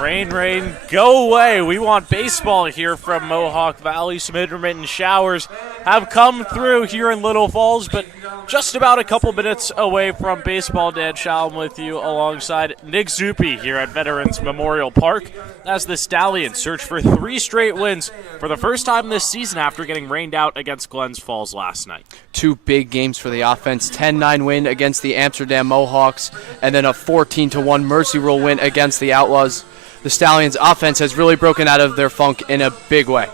Rain, rain, go away. We want baseball here from Mohawk Valley. Some intermittent showers have come through here in Little Falls, but just about a couple minutes away from baseball. Dan Shalom with you alongside Nick Zuppi here at Veterans Memorial Park as the Stallions search for 3 straight wins for the first time this season after getting rained out against Glens Falls last night. 2 big games for the offense, 10-9 win against the Amsterdam Mohawks, and then a 14-1 Mercy Rule win against the Outlaws. The Stallions' offense has really broken out of their funk in a big way.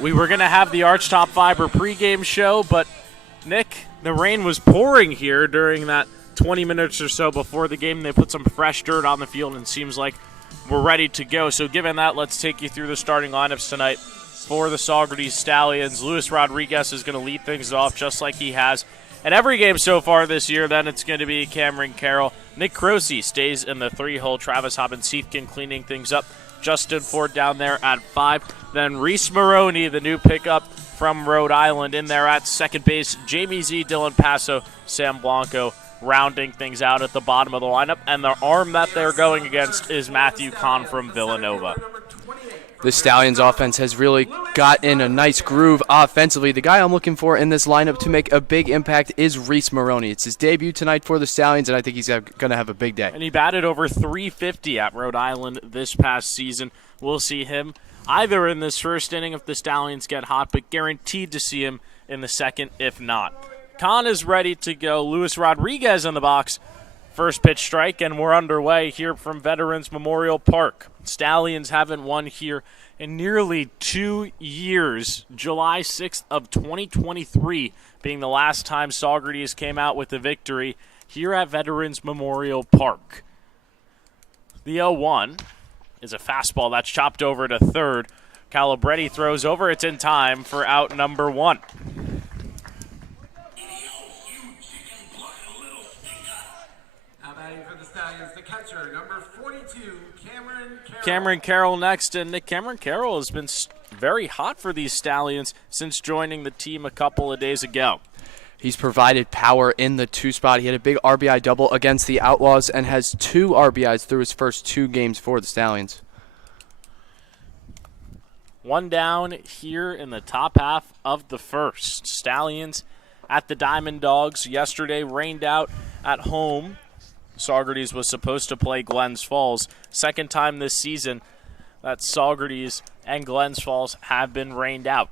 We were going to have the Archtop Fiber pregame show, but, Nick, the rain was pouring here during that 20 minutes or so before the game. They put some fresh dirt on the field, and it seems like we're ready to go. So given that, let's take you through the starting lineups tonight for the Saugerties Stallions. Luis Rodriguez is going to lead things off just like he has in every game so far this year. Then it's going to be Cameron Carroll. Nick Croce stays in the 3-hole. Travis Hobbins-Siefkin cleaning things up. Justin Ford down there at 5. Then Reese Maroney, the new pickup from Rhode Island, in there at second base. Jamie Z, Dylan Passo, Sam Blanco rounding things out at the bottom of the lineup. And the arm that they're going against is Matthew Kahn from Villanova. The Stallions offense has really got in a nice groove offensively. The guy I'm looking for in this lineup to make a big impact is Reese Maroney. It's his debut tonight for the Stallions, and I think he's going to have a big day. And he batted over .350 at Rhode Island this past season. We'll see him either in this first inning if the Stallions get hot, but guaranteed to see him in the second if not. Kahn is ready to go. Luis Rodriguez in the box. First pitch strike, and we're underway here from Veterans Memorial Park. Stallions haven't won here in nearly 2 years. July 6th of 2023 being the last time Saugerties came out with a victory here at Veterans Memorial Park. The 0-1 is a fastball that's chopped over to third. Calabretti throws over. It's in time for out number 1. Cameron Carroll next, and Nick Cameron Carroll has been very hot for these Stallions since joining the team a couple of days ago. He's provided power in the 2 spot. He had a big RBI double against the Outlaws and has 2 RBIs through his first 2 games for the Stallions. 1 down here in the top half of the first. Stallions at the Diamond Dawgs. Yesterday rained out at home. Saugerties was supposed to play Glens Falls. Second time this season that Saugerties and Glens Falls have been rained out.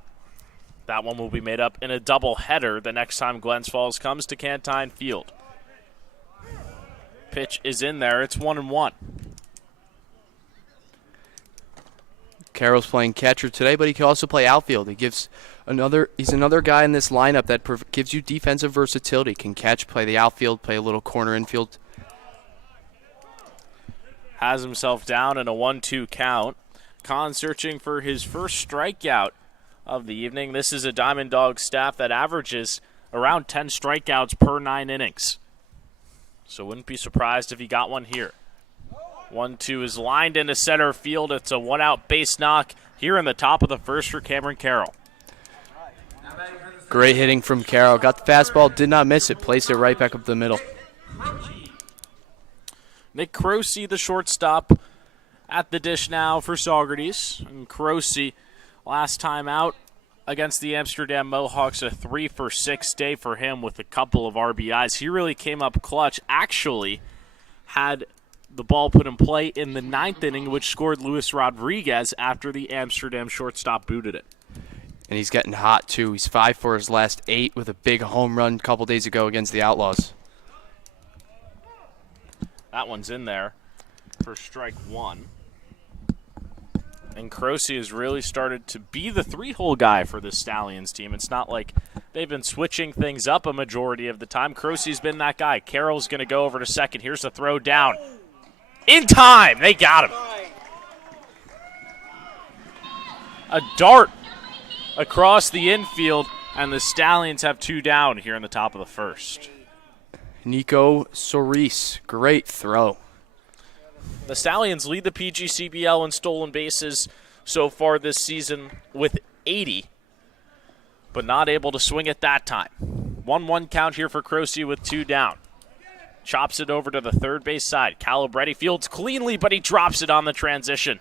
That one will be made up in a doubleheader the next time Glens Falls comes to Cantine Field. Pitch is in there. It's 1-1. Carroll's playing catcher today, but he can also play outfield. He's another guy in this lineup that gives you defensive versatility. Can catch, play the outfield, play a little corner infield. Has himself down in a 1-2 count. Kahn searching for his first strikeout of the evening. This is a Diamond Dawgs staff that averages around 10 strikeouts per 9 innings. So wouldn't be surprised if he got one here. 1-2 is lined into center field. It's a 1-out base knock here in the top of the first for Cameron Carroll. Great hitting from Carroll. Got the fastball, did not miss it. Placed it right back up the middle. Nick Croce, the shortstop, at the dish now for Saugerties. And Croce, last time out against the Amsterdam Mohawks, a 3-for-6 day for him with a couple of RBIs. He really came up clutch. Actually had the ball put in play in the 9th inning, which scored Luis Rodriguez after the Amsterdam shortstop booted it. And he's getting hot, too. He's 5 for his last 8 with a big home run a couple days ago against the Outlaws. That one's in there for strike 1. And Croce has really started to be the 3-hole guy for the Stallions team. It's not like they've been switching things up a majority of the time. Croce's been that guy. Carroll's going to go over to second. Here's the throw down. In time! They got him. A dart across the infield, and the Stallions have 2 down here in the top of the first. Nico Soris, great throw. The Stallions lead the PGCBL in stolen bases so far this season with 80, but not able to swing it that time. 1-1 count here for Croce with 2 down. chops it over to the third base side. Calabretti fields cleanly, but he drops it on the transition.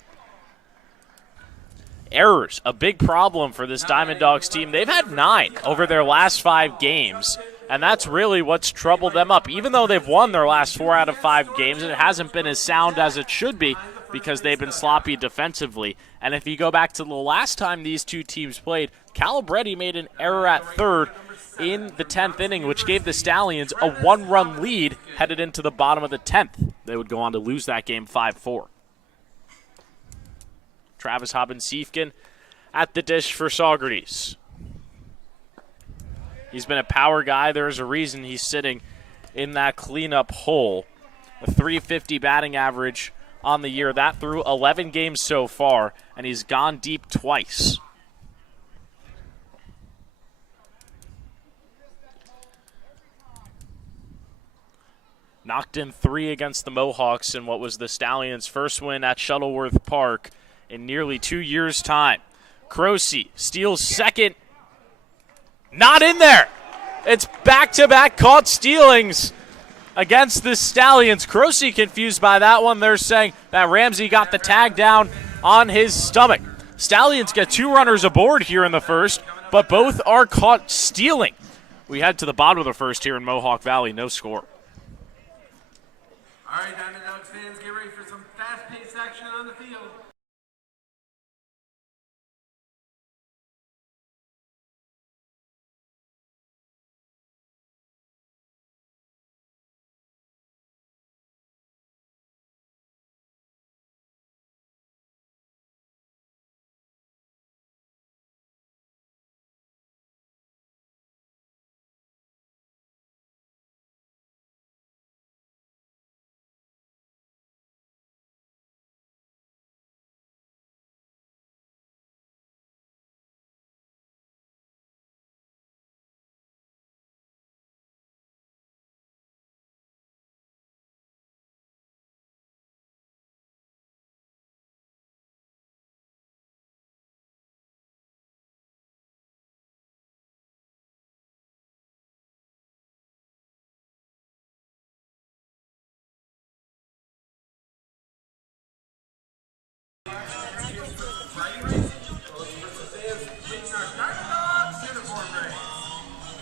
Errors, a big problem for this Diamond Dawgs team. They've had 9 over their last 5 games, and that's really what's troubled them up. Even though they've won their last 4 out of 5 games, it hasn't been as sound as it should be because they've been sloppy defensively. And if you go back to the last time these two teams played, Calabretti made an error at third in the 10th inning, which gave the Stallions a 1-run lead headed into the bottom of the 10th. They would go on to lose that game 5-4. Travis Hobbin-Siefken at the dish for Saugerties. He's been a power guy. There's a reason he's sitting in that cleanup hole. A .350 batting average on the year. That through 11 games so far, and he's gone deep twice. Knocked in 3 against the Mohawks in what was the Stallions' first win at Shuttleworth Park in nearly 2 years' time. Croce steals second. Not in there. It's back-to-back caught stealings against the Stallions. Croce confused by that one. They're saying that Ramsey got the tag down on his stomach. Stallions get 2 runners aboard here in the first, but both are caught stealing. We head to the bottom of the first here in Mohawk Valley. No score. All right, Diamond Dawgs fans, get ready for some fast-paced action on the field.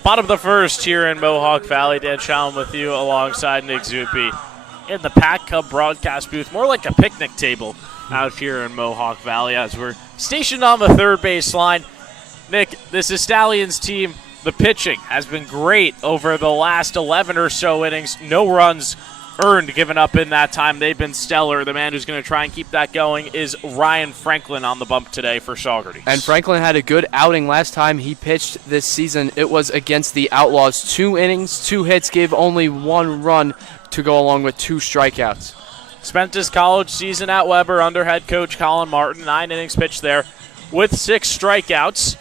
Bottom of the first here in Mohawk Valley. Dan Challen with you alongside Nick Zuppi in the Pack Cub broadcast booth. More like a picnic table out here in Mohawk Valley as we're stationed on the third base line. Nick, this is Stallions team. The pitching has been great over the last 11 or so innings. No runs earned given up in that time. They've been stellar. The man who's going to try and keep that going is Ryan Franklin on the bump today for Saugerties. And Franklin had a good outing last time he pitched this season. It was against the Outlaws. 2 innings, 2 hits, gave only 1 run to go along with 2 strikeouts. Spent his college season at Weber under head coach Colin Martin. 9 innings pitched there with 6 strikeouts.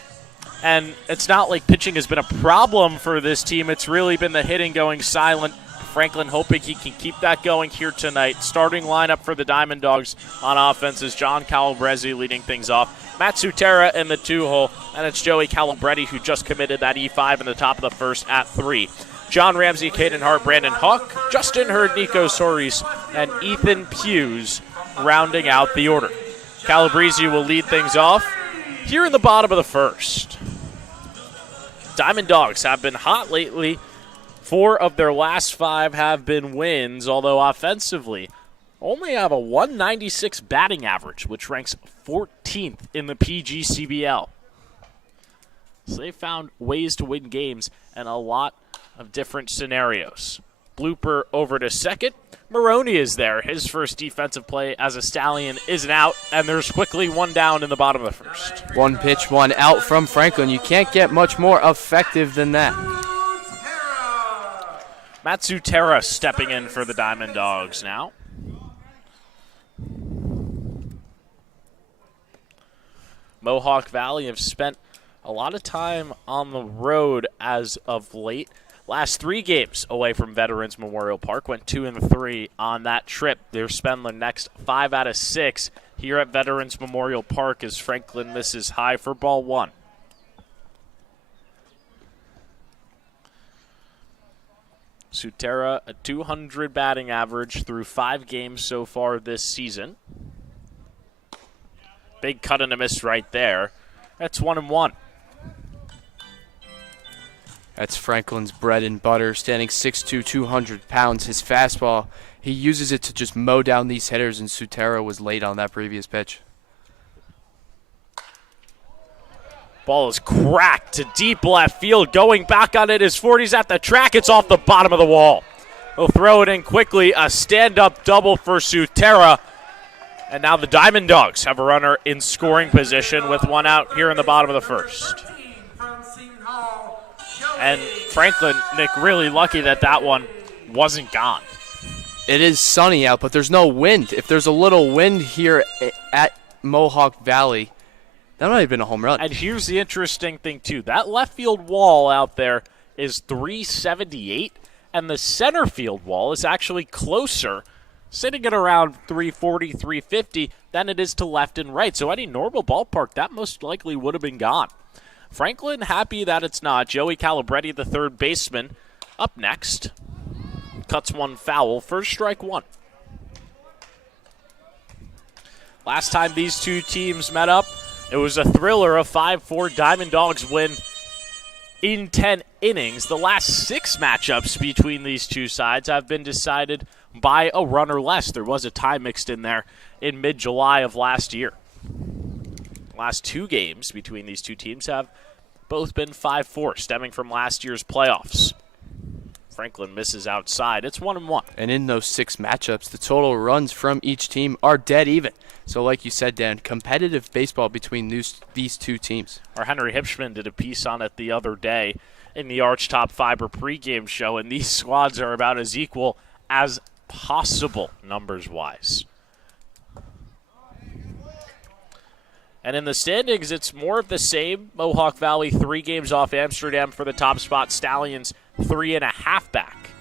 And it's not like pitching has been a problem for this team. It's really been the hitting going silent. Franklin hoping he can keep that going here tonight. Starting lineup for the Diamond Dawgs on offense is John Calabrese leading things off. Matt Sutera in the 2-hole, and it's Joey Calabretti who just committed that E5 in the top of the first at 3. John Ramsey, Caden Hart, Brandon Hawk, Justin Hurd, Nico Soris, and Ethan Hughes rounding out the order. Calabrese will lead things off here in the bottom of the first. Diamond Dawgs have been hot lately. 4 of their last 5 have been wins, although offensively only have a .196 batting average, which ranks 14th in the PGCBL. So they found ways to win games in a lot of different scenarios. Blooper over to second. Maroney is there. His first defensive play as a Stallion isn't out, and there's quickly 1 down in the bottom of the first. 1 pitch, 1 out from Franklin. You can't get much more effective than that. Matsutera stepping in for the Diamond Dawgs now. Mohawk Valley have spent a lot of time on the road as of late. Last 3 games away from Veterans Memorial Park, went 2-3 on that trip. They'll spend the next 5 out of 6 here at Veterans Memorial Park as Franklin misses high for ball 1. Sutera, a 200 batting average through 5 games so far this season. Big cut and a miss right there. That's 1-1. That's Franklin's bread and butter, standing 6'2", 200 pounds. His fastball, he uses it to just mow down these hitters, and Sutera was late on that previous pitch. Ball is cracked to deep left field. Going back on it is 40's at the track. It's off the bottom of the wall. He'll throw it in quickly. A stand-up double for Sutera. And now the Diamond Dawgs have a runner in scoring position with one out here in the bottom of the first. And Franklin, Nick, really lucky that that one wasn't gone. It is sunny out, but there's no wind. If there's a little wind here at Mohawk Valley, that might have been a home run. And here's the interesting thing, too. That left field wall out there is 378, and the center field wall is actually closer, sitting at around 340, 350, than it is to left and right. So any normal ballpark, that most likely would have been gone. Franklin happy that it's not. Joey Calabretti, the third baseman, up next. Cuts one foul. First strike one. Last time these two teams met up, it was a thriller, a 5-4 Diamond Dawgs win in 10 innings. The last 6 matchups between these two sides have been decided by a run or less. There was a tie mixed in there in mid-July of last year. Last 2 games between these two teams have both been 5-4, stemming from last year's playoffs. Franklin misses outside. It's 1-1. And in those 6 matchups, the total runs from each team are dead even. So like you said, Dan, competitive baseball between these two teams. Our Henry Hipschman did a piece on it the other day in the Arch Top Fiber pregame show, and these squads are about as equal as possible numbers-wise. And in the standings, it's more of the same. Mohawk Valley 3 games off Amsterdam for the top spot. Stallions 3.5 back.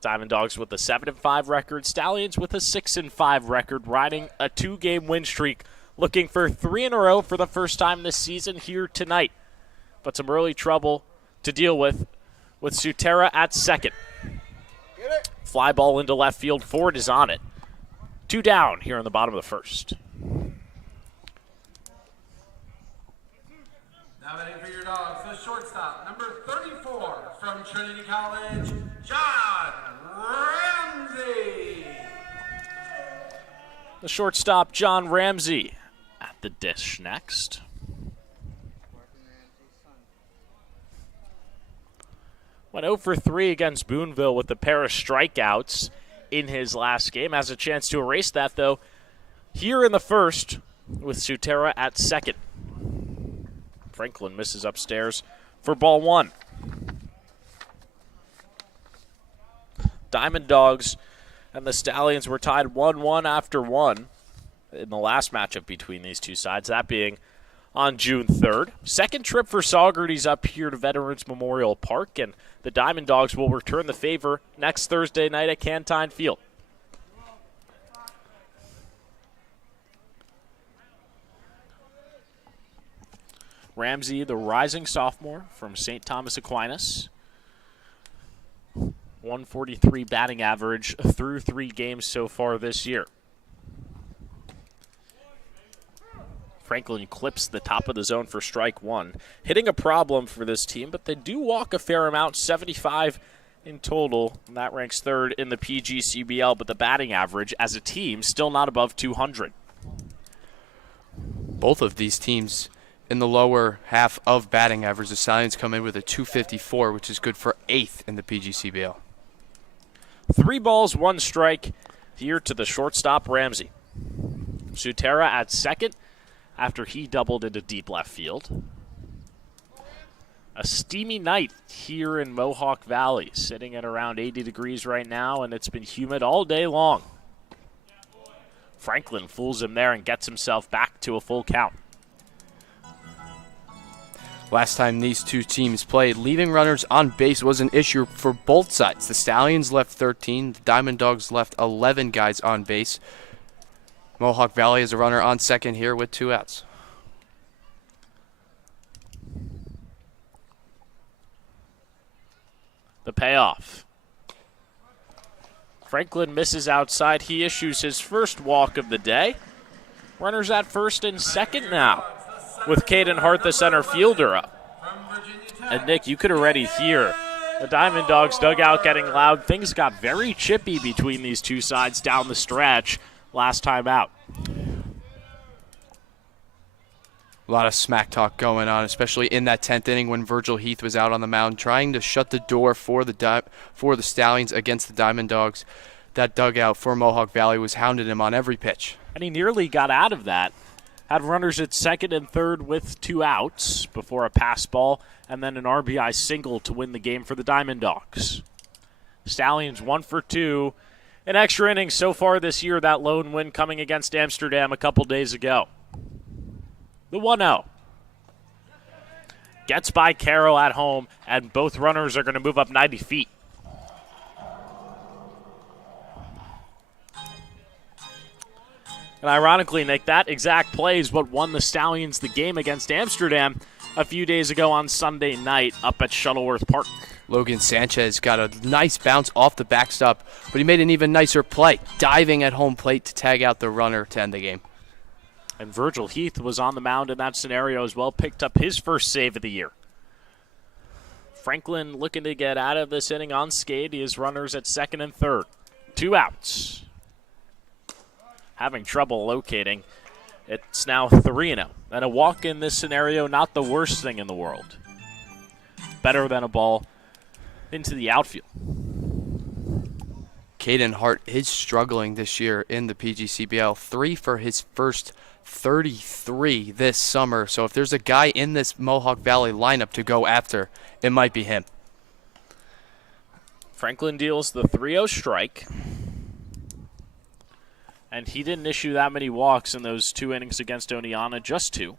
Diamond Dawgs with a 7-5 record. Stallions with a 6-5 record, riding a 2-game win streak, looking for 3 in a row for the first time this season here tonight. But some early trouble to deal with Sutera at second. Fly ball into left field. Ford is on it. 2 down here in the bottom of the first. Now batting for your Dogs, the shortstop, number 34 from Trinity College, John Ramsey. The shortstop, John Ramsey, at the dish next. Went 0 for 3 against Boonville with a pair of strikeouts in his last game. Has a chance to erase that, though, here in the first with Sutera at second. Franklin misses upstairs for ball 1. Diamond Dawgs and the Stallions were tied 1-1 after 1 in the last matchup between these two sides, that being on June 3rd. Second trip for Saugerties up here to Veterans Memorial Park, and the Diamond Dawgs will return the favor next Thursday night at Cantine Field. Ramsey, the rising sophomore from St. Thomas Aquinas. 143 batting average through 3 games so far this year. Franklin clips the top of the zone for strike 1. Hitting a problem for this team, but they do walk a fair amount, 75 in total. And that ranks 3rd in the PGCBL, but the batting average as a team still not above 200. Both of these teams in the lower half of batting average. The Stallions come in with a 254, which is good for 8th in the PGCBL. 3 balls, 1 strike here to the shortstop, Ramsey. Sutera at second after he doubled into deep left field. A steamy night here in Mohawk Valley, sitting at around 80 degrees right now, and it's been humid all day long. Franklin fools him there and gets himself back to a full count. Last time these two teams played, leaving runners on base was an issue for both sides. The Stallions left 13, the Diamond Dawgs left 11 guys on base. Mohawk Valley is a runner on second here with 2 outs. the payoff. Franklin misses outside. He issues his first walk of the day. Runners at first and second now, with Caden Hart, the center fielder, up. And Nick, you could already hear the Diamond Dawgs dugout getting loud. Things got very chippy between these two sides down the stretch last time out. A lot of smack talk going on, especially in that 10th inning when Virgil Heath was out on the mound trying to shut the door for the Stallions against the Diamond Dawgs. That dugout for Mohawk Valley was hounding him on every pitch. And he nearly got out of that. Had runners at second and third with 2 outs before a pass ball and then an RBI single to win the game for the Diamond Dawgs. Stallions 1 for 2 in extra innings so far this year. That lone win coming against Amsterdam a couple days ago. The 1-0. Gets by Carroll at home, and both runners are going to move up 90 feet. And ironically, Nick, that exact play is what won the Stallions the game against Amsterdam a few days ago on Sunday night up at Shuttleworth Park. Logan Sanchez got a nice bounce off the backstop, but he made an even nicer play, diving at home plate to tag out the runner to end the game. And Virgil Heath was on the mound in that scenario as well, picked up his first save of the year. Franklin looking to get out of this inning unscathed. He has runners at second and third. 2 outs. Having trouble locating. It's now 3-0. And a walk in this scenario, not the worst thing in the world. Better than a ball into the outfield. Caden Hart is struggling this year in the PGCBL. 3 for his first 33 this summer. So if there's a guy in this Mohawk Valley lineup to go after, it might be him. Franklin deals the 3-0 strike. And he didn't issue that many walks in those 2 innings against Oneonta, just 2.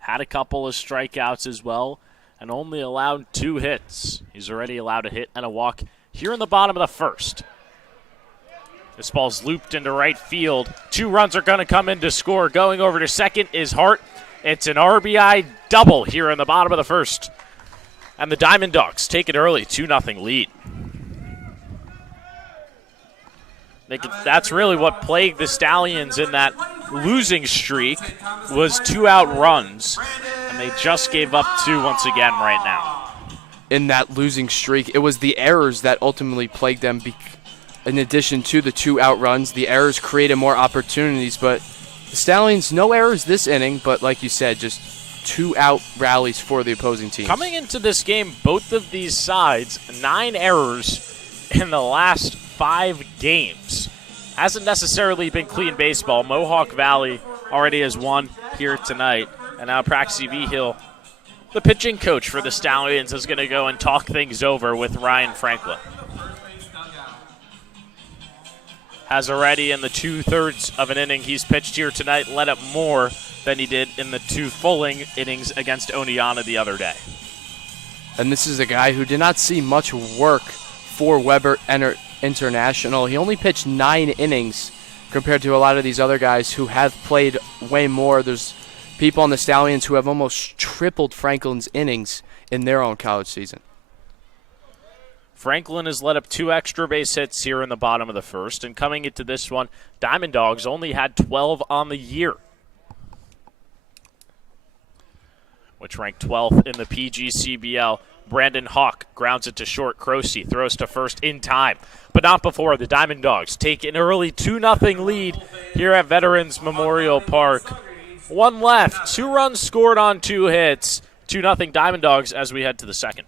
Had a couple of strikeouts as well, and only allowed 2 hits. He's already allowed a hit and a walk here in the bottom of the first. This ball's looped into right field. 2 runs are going to come in to score. Going over to second is Hart. It's an RBI double here in the bottom of the first. And the Diamond Dawgs take it early, 2-0 lead. That's really what plagued the Stallions in that losing streak was 2 out runs, and they just gave up 2 once again right now. In that losing streak, it was the errors that ultimately plagued them. In addition to the 2 out runs, the errors created more opportunities, but the Stallions, no errors this inning, but like you said, just 2 out rallies for the opposing team. Coming into this game, both of these sides, 9 errors in the last 5 games. Hasn't necessarily been clean baseball. Mohawk Valley already has won here tonight. And now Praxi Vigil, the pitching coach for the Stallions, is going to go and talk things over with Ryan Franklin. Has already in the 2/3 of an inning he's pitched here tonight let up more than he did in the 2 full innings against Oneonta the other day. And this is a guy who did not see much work for Weber International. He only pitched 9 innings compared to a lot of these other guys who have played way more. There's people on the Stallions who have almost tripled Franklin's innings in their own college season. Franklin has let up 2 extra base hits here in the bottom of the first, and coming into this one, Diamond Dawgs only had 12 on the year, which ranked 12th in the PGCBL. Brandon Hawk grounds it to short. Croce throws to first in time, but not before the Diamond Dawgs take an early 2-0 lead here at Veterans Memorial Park. 1 left, 2 runs scored on 2 hits. 2-0 Diamond Dawgs as we head to the second.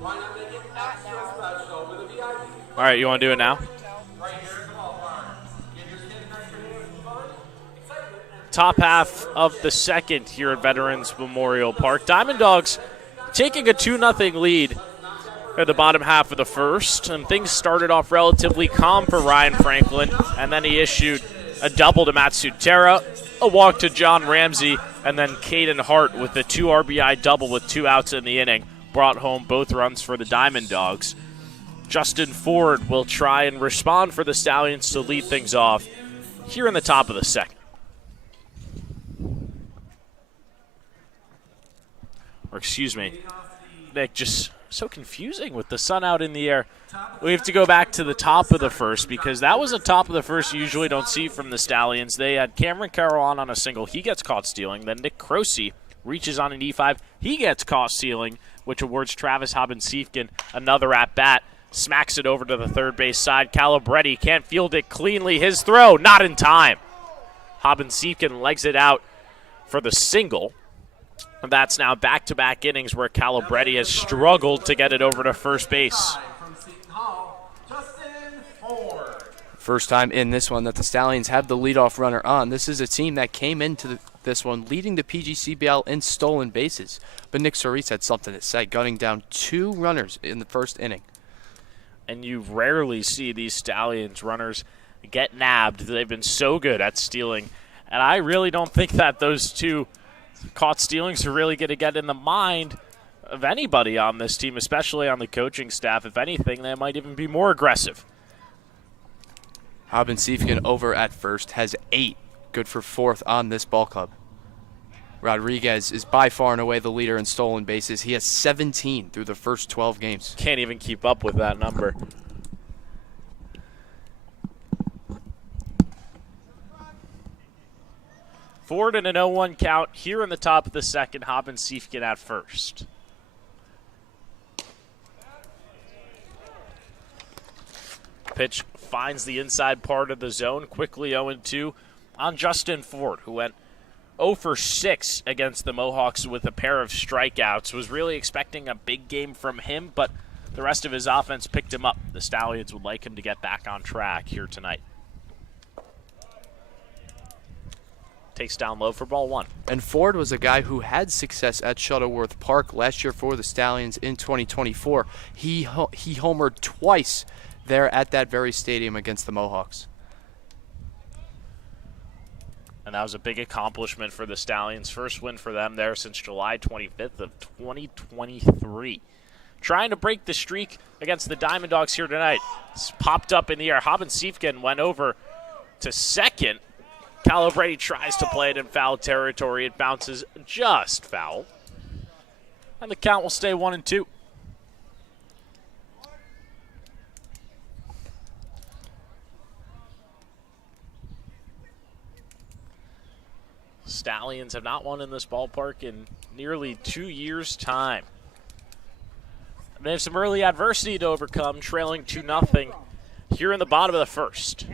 Why not make it extra special with a VIP? All right, you want to do it now? Right here at the ballpark. Give your kids an extra day of fun, excitement, and Top half of the second here at Veterans Memorial Park. Diamond Dawgs taking a 2-0 lead at the bottom half of the first, and things started off relatively calm for Ryan Franklin, and then he issued a double to Matt Sutera, a walk to John Ramsey, and then Caden Hart with the 2 RBI double with 2 outs in the inning brought home both runs for the Diamond Dawgs. Justin Ford will try and respond for the Stallions to lead things off here in the top of the second. Or excuse me, Nick, just so confusing with the sun out in the air. We have to go back to the top of the first because that was a top of the first you usually don't see from the Stallions. They had Cameron Carroll on a single. He gets caught stealing. Then Nick Croce reaches on an E5. He gets caught stealing, which awards Travis Hobbins-Siefken another at-bat. Smacks it over to the third base side. Calabretti can't field it cleanly. His throw, not in time. Hobbins-Siefken legs it out for the single. And that's now back-to-back innings where Calabretti has struggled to get it over to first base. from Seton Hall, Justin Ford. First time in this one that the Stallions have the leadoff runner on. This is a team that came into this one leading the PGCBL in stolen bases. But Nick Solis had something to say, gunning down 2 runners in the first inning. And you rarely see these Stallions runners get nabbed. They've been so good at stealing. And I really don't think that those 2 caught stealings are really going to get in the mind of anybody on this team, especially on the coaching staff. If anything, they might even be more aggressive. Hobbins-Siefken over at first has 8, good for 4th on this ball club. Rodriguez is by far and away the leader in stolen bases. He has 17 through the first 12 games. Can't even keep up with that number. Ford in an 0-1 count here in the top of the second. Hobbins-Siefken at first. Pitch finds the inside part of the zone. Quickly 0-2 on Justin Ford, who went 0 for 6 against the Mohawks with a pair of strikeouts. Was really expecting a big game from him, but the rest of his offense picked him up. The Stallions would like him to get back on track here tonight. Takes down low for ball 1. And Ford was a guy who had success at Shuttleworth Park last year for the Stallions in 2024. He homered twice there at that very stadium against the Mohawks. And that was a big accomplishment for the Stallions. First win for them there since July 25th of 2023. Trying to break the streak against the Diamond Dawgs here tonight. It's popped up in the air. Hobbins-Siefken went over to second. Calabretti tries to play it in foul territory. It bounces just foul. And the count will stay 1-2. Stallions have not won in this ballpark in nearly 2 years' time. They have some early adversity to overcome, trailing 2-0 here in the bottom of the first.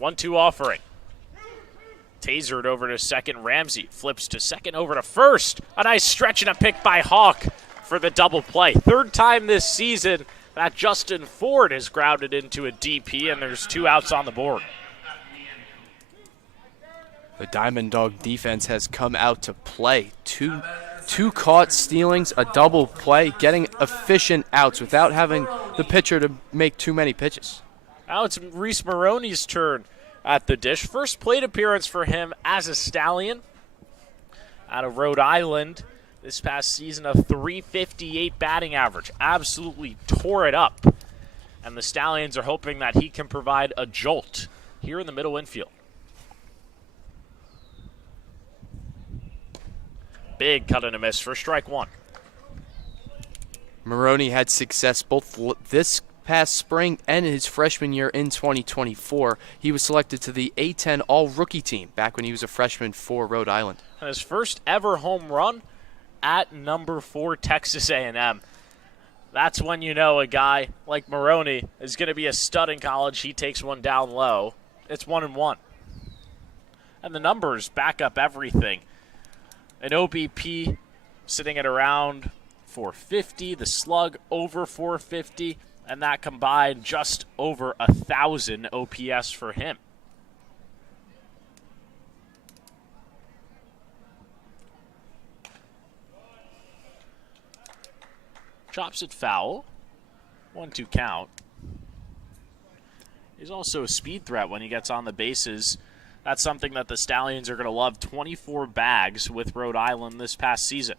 1-2 offering. Tasered over to second. Ramsey flips to second, over to first. A nice stretch and a pick by Hawk for the double play. 3rd time this season that Justin Ford has grounded into a DP, and there's 2 outs on the board. The Diamond Dog defense has come out to play. Two caught stealings, a double play, getting efficient outs without having the pitcher to make too many pitches. Now it's Reese Maroney's turn at the dish. First plate appearance for him as a Stallion out of Rhode Island. This past season, a .358 batting average. Absolutely tore it up. And the Stallions are hoping that he can provide a jolt here in the middle infield. Big cut and a miss for strike 1. Maroney had success both this past spring and his freshman year in 2024. He was selected to the A10 All-Rookie team back when he was a freshman for Rhode Island. And his first ever home run at number 4 Texas A&M. That's when you know a guy like Maroney is going to be a stud in college. He takes one down low. It's 1-1. And the numbers back up everything. An OBP sitting at around 450. The slug over 450, and that combined just over 1,000 OPS for him. Chops it foul. 1-2 count. He's also a speed threat when he gets on the bases. That's something that the Stallions are going to love. 24 bags with Rhode Island this past season.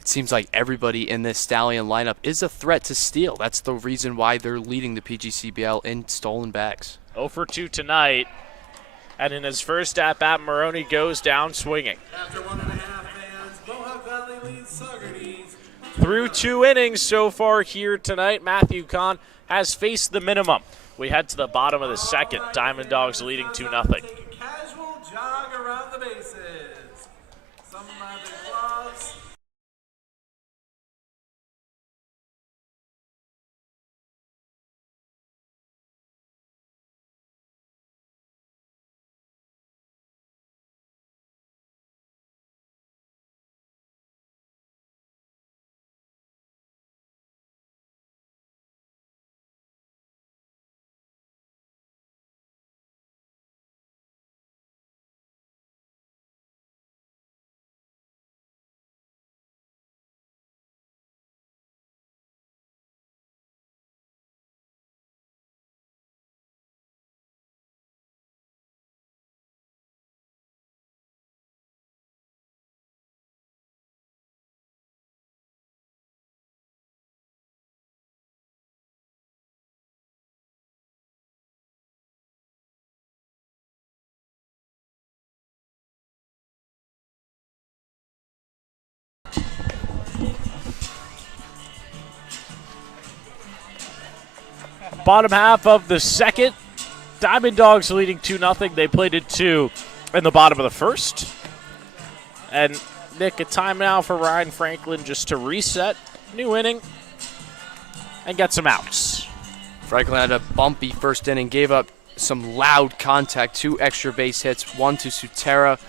It seems like everybody in this Stallion lineup is a threat to steal. That's the reason why they're leading the PGCBL in stolen bags. 0 for 2 tonight. And in his first at-bat, Maroney goes down swinging. After 1.5 fans, Mohawk Valley leads Saugerties. Through 2 innings so far here tonight, Matthew Kahn has faced the minimum. We head to the bottom of the second. Diamond Dawgs leading 2-0. Take a casual jog around the bases. Some magic gloves. Bottom half of the second. Diamond Dawgs leading 2-0. They played it 2 in the bottom of the first. And Nick, a time now for Ryan Franklin just to reset. New inning and get some outs. Franklin had a bumpy first inning, gave up some loud contact, 2 extra base hits, 1 to Sutera,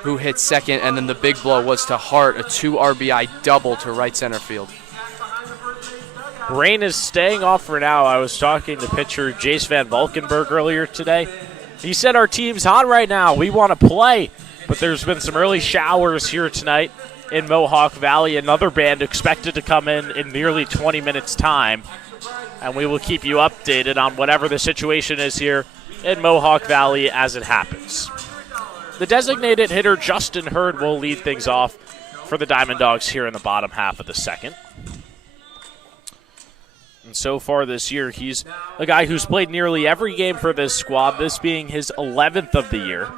who hit second, and then the big blow was to Hart, a 2 RBI double to right center field. Rain is staying off for now. I was talking to pitcher Jace Van Valkenburg earlier today. He said our team's hot right now. We want to play. But there's been some early showers here tonight in Mohawk Valley. Another band expected to come in nearly 20 minutes' time. And we will keep you updated on whatever the situation is here in Mohawk Valley as it happens. The designated hitter Justin Hurd will lead things off for the Diamond Dawgs here in the bottom half of the second. And so far this year, he's a guy who's played nearly every game for this squad, this being his 11th of the year.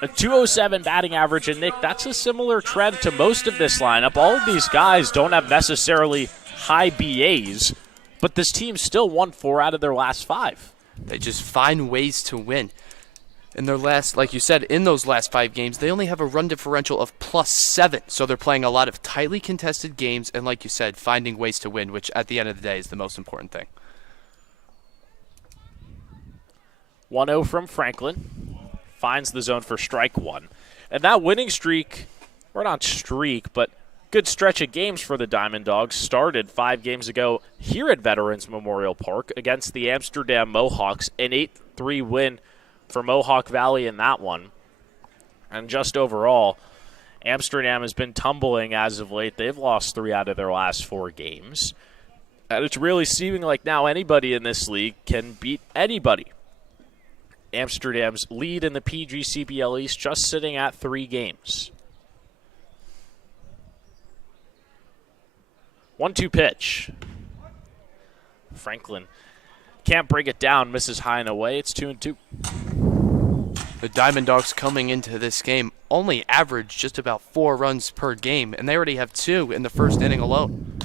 A 207 batting average, and Nick, that's a similar trend to most of this lineup. All of these guys don't have necessarily high BAs, but this team still won 4 out of their last 5. They just find ways to win. In their last, like you said, in those last 5 games, they only have a run differential of +7. So they're playing a lot of tightly contested games, and like you said, finding ways to win, which at the end of the day is the most important thing. 1-0 from Franklin. Finds the zone for strike 1. And that winning streak, or not streak, but good stretch of games for the Diamond Dawgs started 5 games ago here at Veterans Memorial Park against the Amsterdam Mohawks, an 8-3 win for Mohawk Valley in that one. And just overall, Amsterdam has been tumbling as of late. They've lost 3 out of their last 4 games. And it's really seeming like now anybody in this league can beat anybody. Amsterdam's lead in the PGCBL East just sitting at 3 games. 1-2 pitch. Franklin can't bring it down, misses high and away. It's 2-2. The Diamond Dawgs coming into this game only average just about 4 runs per game, and they already have 2 in the first inning alone.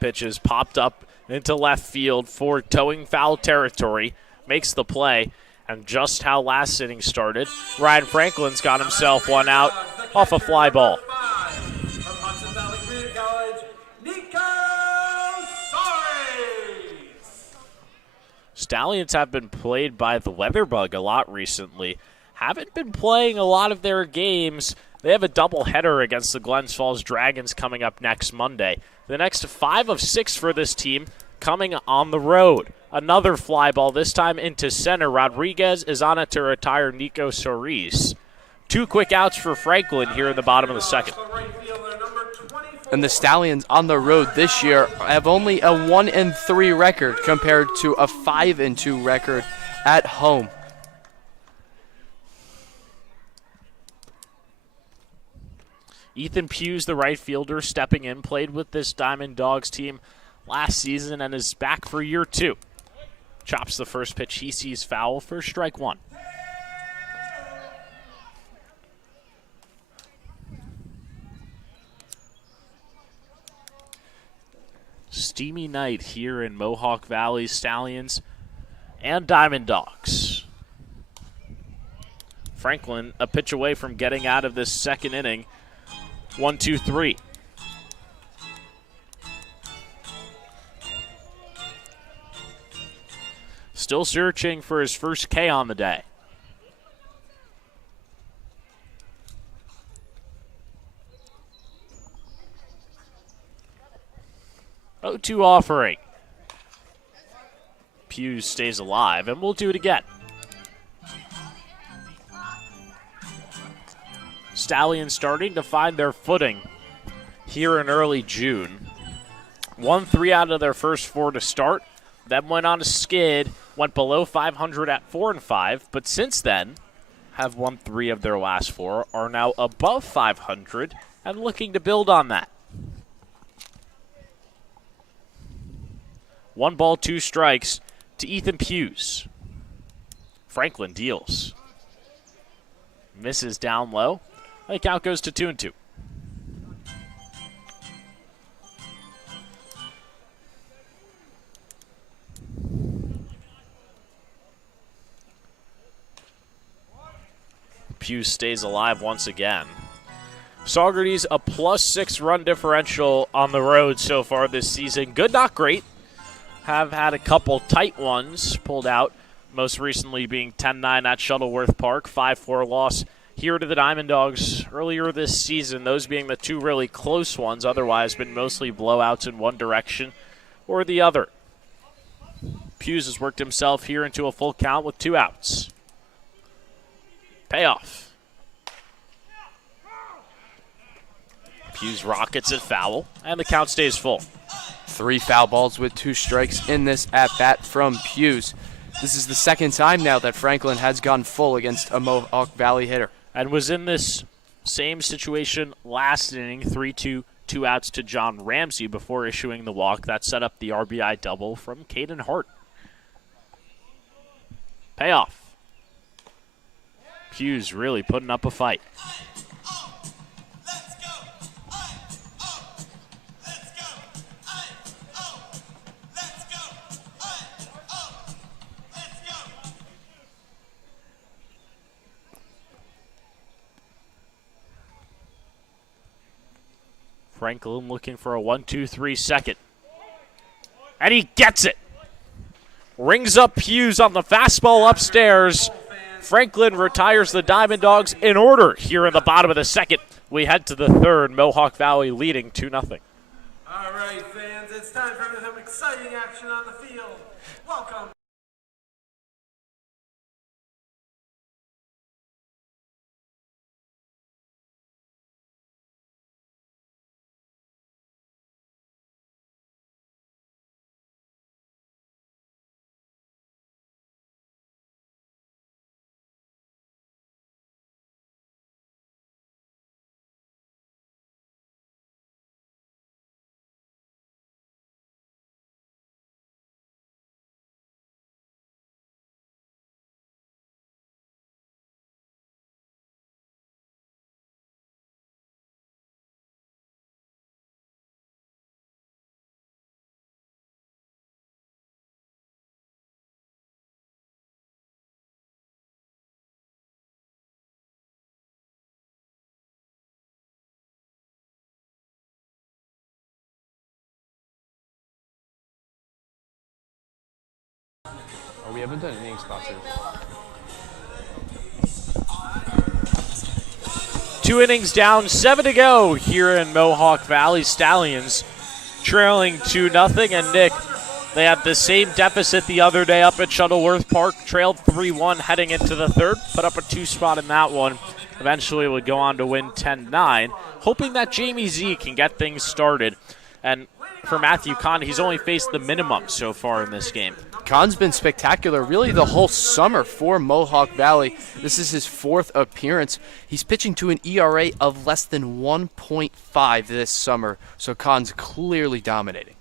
Pitch is popped up into left field for towing foul territory. Makes the play, and just how last inning started, Ryan Franklin's got himself 1 out off a fly ball. Stallions have been played by the Weatherbug a lot recently. Haven't been playing a lot of their games They have a doubleheader against the Glens Falls Dragons coming up next Monday. The next 5 of 6 for this team coming on the road. Another fly ball, this time into center. Rodriguez is on it to retire Nico Soris. 2 quick outs for Franklin here in the bottom of the second. And the Stallions on the road this year have only a 1-3 record compared to a 5-2 record at home. Ethan Hughes, the right fielder, stepping in, played with this Diamond Dawgs team last season and is back for year 2. Chops the first pitch he sees foul for strike 1. Steamy night here in Mohawk Valley. Stallions and Diamond Dawgs. Franklin a pitch away from getting out of this second inning. 1-2-3. Still searching for his first K on the day. Oh, 2 offering. Hughes stays alive, and we'll do it again. Stallions starting to find their footing here in early June. Won 3 out of their first 4 to start, then went on a skid, went below 500 at 4-5, but since then have won 3 of their last 4, are now above 500 and looking to build on that. 1 ball, 2 strikes to Ethan Hughes. Franklin deals. Misses down low. The count goes to 2-2. Hughes stays alive once again. Saugerties a +6 run differential on the road so far this season. Good, not great. Have had a couple tight ones pulled out, most recently being 10-9 at Shuttleworth Park, 5-4 loss here to the Diamond Dawgs earlier this season, those being the 2 really close ones, otherwise been mostly blowouts in one direction or the other. Hughes has worked himself here into a full count with 2 outs. Payoff. Hughes rockets it foul, and the count stays full. 3 foul balls with 2 strikes in this at-bat from Hughes. This is the second time now that Franklin has gone full against a Mohawk Valley hitter. And was in this same situation last inning, 3-2, 2 outs to John Ramsey before issuing the walk. That set up the RBI double from Caden Hart. Payoff. Hughes really putting up a fight. Franklin looking for a 1-2-3 second. And he gets it. Rings up Hughes on the fastball upstairs. Franklin retires the Diamond Dawgs in order here in the bottom of the second. We head to the third, Mohawk Valley leading 2-0. All right, fans, it's time for some exciting action on the field. Welcome. Oh, we haven't done inning sponsors. 2 innings down, 7 to go here in Mohawk Valley. Stallions trailing 2-0. And Nick, they had the same deficit the other day up at Shuttleworth Park, trailed 3-1 heading into the third, put up a 2 spot in that one. Eventually would go on to win 10-9, hoping that Jamie Z can get things started. And for Matthew Kahn, he's only faced the minimum so far in this game. Kahn's been spectacular really the whole summer for Mohawk Valley. This is his 4th appearance. He's pitching to an ERA of less than 1.5 this summer, so Kahn's clearly dominating.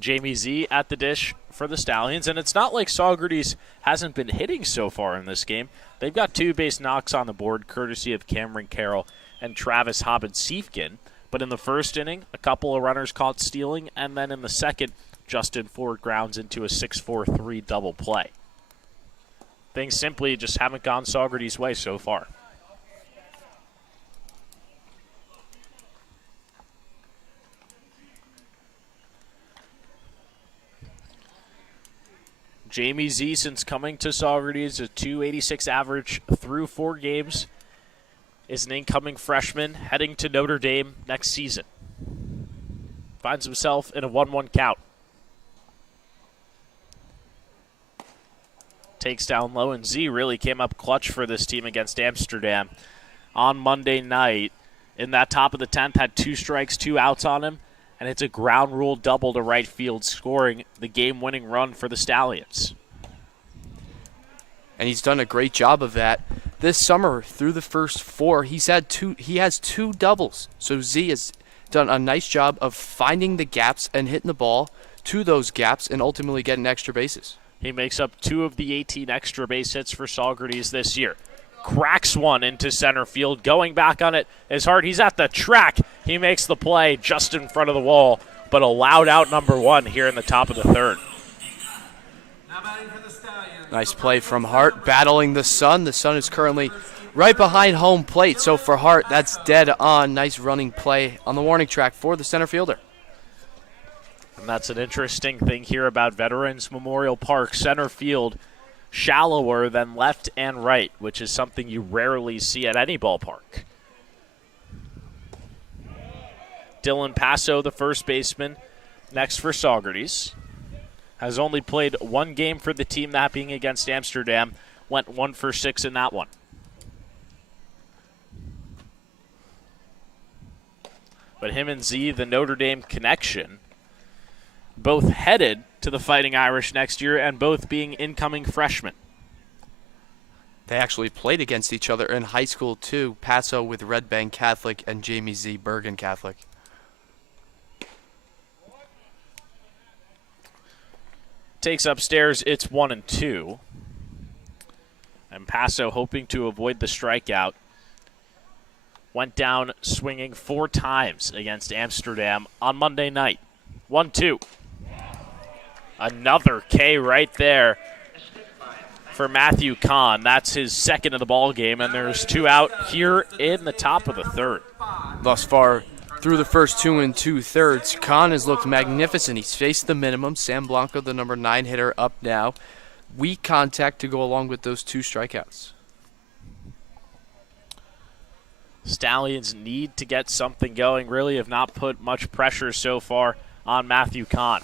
Jamie Z at the dish for the Stallions, and it's not like Saugerties hasn't been hitting so far in this game. They've got 2 base knocks on the board, courtesy of Cameron Carroll and Travis Hobbin-Siefkin. But in the first inning, a couple of runners caught stealing, and then in the second, Justin Ford grounds into a 6-4-3 double play. Things simply just haven't gone Saugerties' way so far. Jamie Z, since coming to Saugerties, a .286 average through 4 games, is an incoming freshman heading to Notre Dame next season. Finds himself in a 1-1 count. Takes down low, and Z really came up clutch for this team against Amsterdam on Monday night. In that top of the 10th, had 2 strikes, 2 outs on him, and it's a ground rule double to right field, scoring the game-winning run for the Stallions. And he's done a great job of that. This summer, through the first 4, he has 2 doubles. So Z has done a nice job of finding the gaps and hitting the ball to those gaps and ultimately getting extra bases. He makes up 2 of the 18 extra base hits for Saugerties this year. Cracks one into center field. Going back on it is hard. He's at the track. He makes the play just in front of the wall, but allowed out number 1 here in the top of the third. Nice play from Hart, battling the sun. The sun is currently right behind home plate, so for Hart, that's dead on. Nice running play on the warning track for the center fielder. And that's an interesting thing here about Veterans Memorial Park. Center field shallower than left and right, which is something you rarely see at any ballpark. Dylan Passo, the first baseman, next for Saugerties. Has only played 1 game for the team, that being against Amsterdam. Went 1 for 6 in that one. But him and Z, the Notre Dame connection, both headed to the Fighting Irish next year and both being incoming freshmen. They actually played against each other in high school too. Paso with Red Bank Catholic and Jamie Z, Bergen Catholic. Takes upstairs, it's 1-2. And Paso, hoping to avoid the strikeout, went down swinging 4 times against Amsterdam on Monday night. 1-2. Another K right there for Matthew Kahn. That's his 2nd of the ball game, and there's 2 out here in the top of the third. Thus far, through the first 2 2/3, Kahn has looked magnificent. He's faced the minimum. Sam Blanco, the number 9 hitter, up now. Weak contact to go along with those 2 strikeouts. Stallions need to get something going. Really have not put much pressure so far on Matthew Kahn.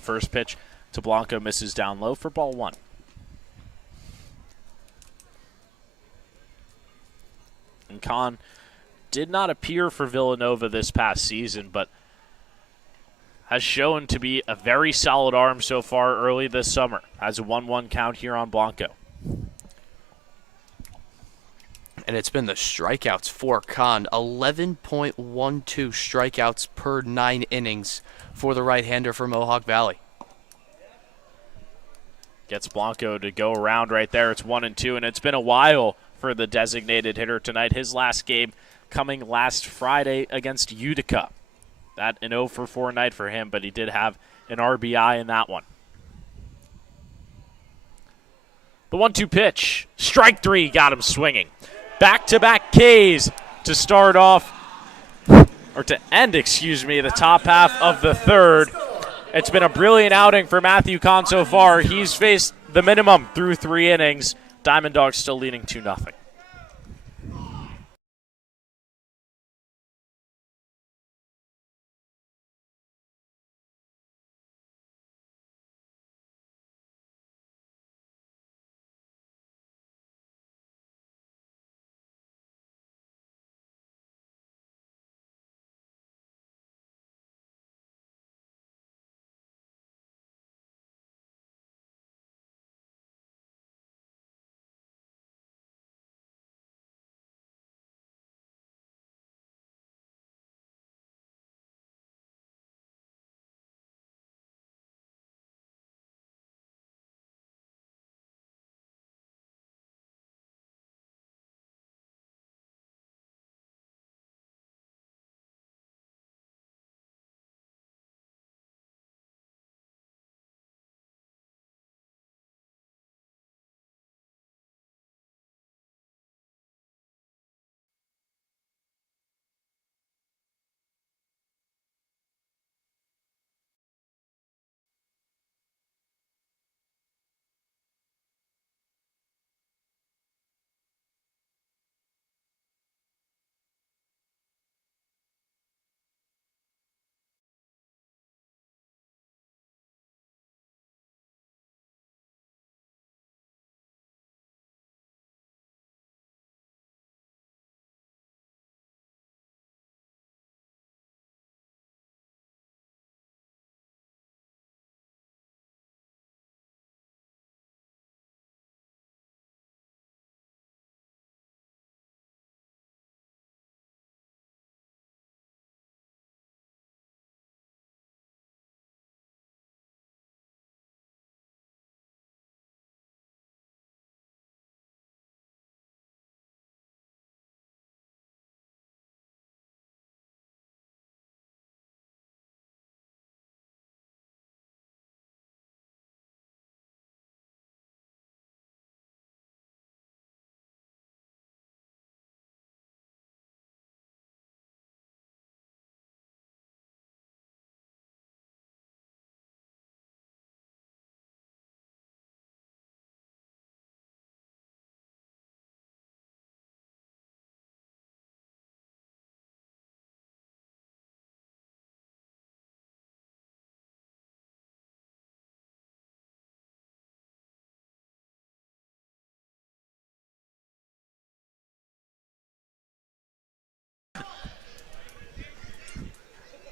First pitch to Blanco misses down low for ball 1. And Kahn did not appear for Villanova this past season, but has shown to be a very solid arm so far early this summer. Has a 1-1 count here on Blanco. And it's been the strikeouts for Kahn. 11.12 strikeouts per 9 innings for the right-hander for Mohawk Valley. Gets Blanco to go around right there. It's 1-2, and it's been a while for the designated hitter tonight. His last game coming last Friday against Utica. That an 0-for-4 night for him, but he did have an RBI in that one. The 1-2 pitch. Strike 3 got him swinging. Back-to-back Ks to start off, or to end, the top half of the third. It's been a brilliant outing for Matthew Kahn so far. He's faced the minimum through 3 innings. Diamond Dawgs still leading 2-0.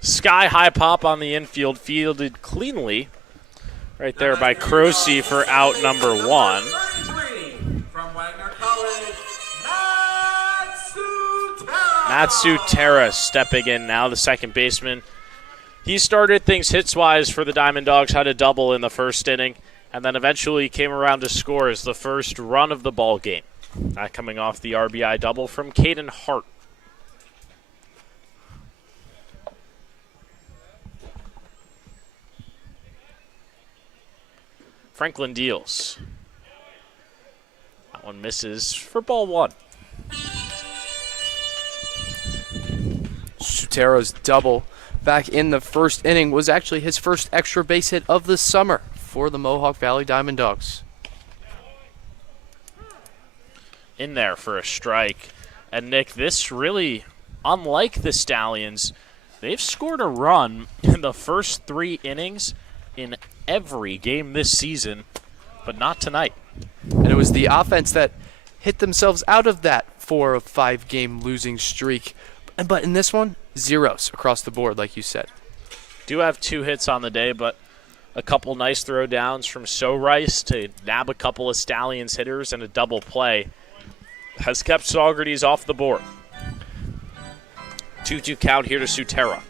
Sky-high pop on the infield, fielded cleanly right there by Croce for out number 1. 33 from Wagner College, Matsutera stepping in now, the second baseman. He started things hits-wise for the Diamond Dogs, had a double in the first inning, and then eventually came around to score as the first run of the ball game. That coming off the RBI double from Caden Hart. Franklin deals. That one misses for ball 1. Sutero's double back in the first inning was actually his first extra base hit of the summer for the Mohawk Valley Diamond Dogs. In there for a strike. And Nick, this really, unlike the Stallions, they've scored a run in the first 3 innings in every game this season, but not tonight. And it was the offense that hit themselves out of that 4 of 5 game losing streak. But in this one, zeros across the board, like you said. Do have 2 hits on the day, but a couple nice throw downs from So Rice to nab a couple of Stallions hitters and a double play has kept Saugerties off the board. 2-2 count here to Sutera.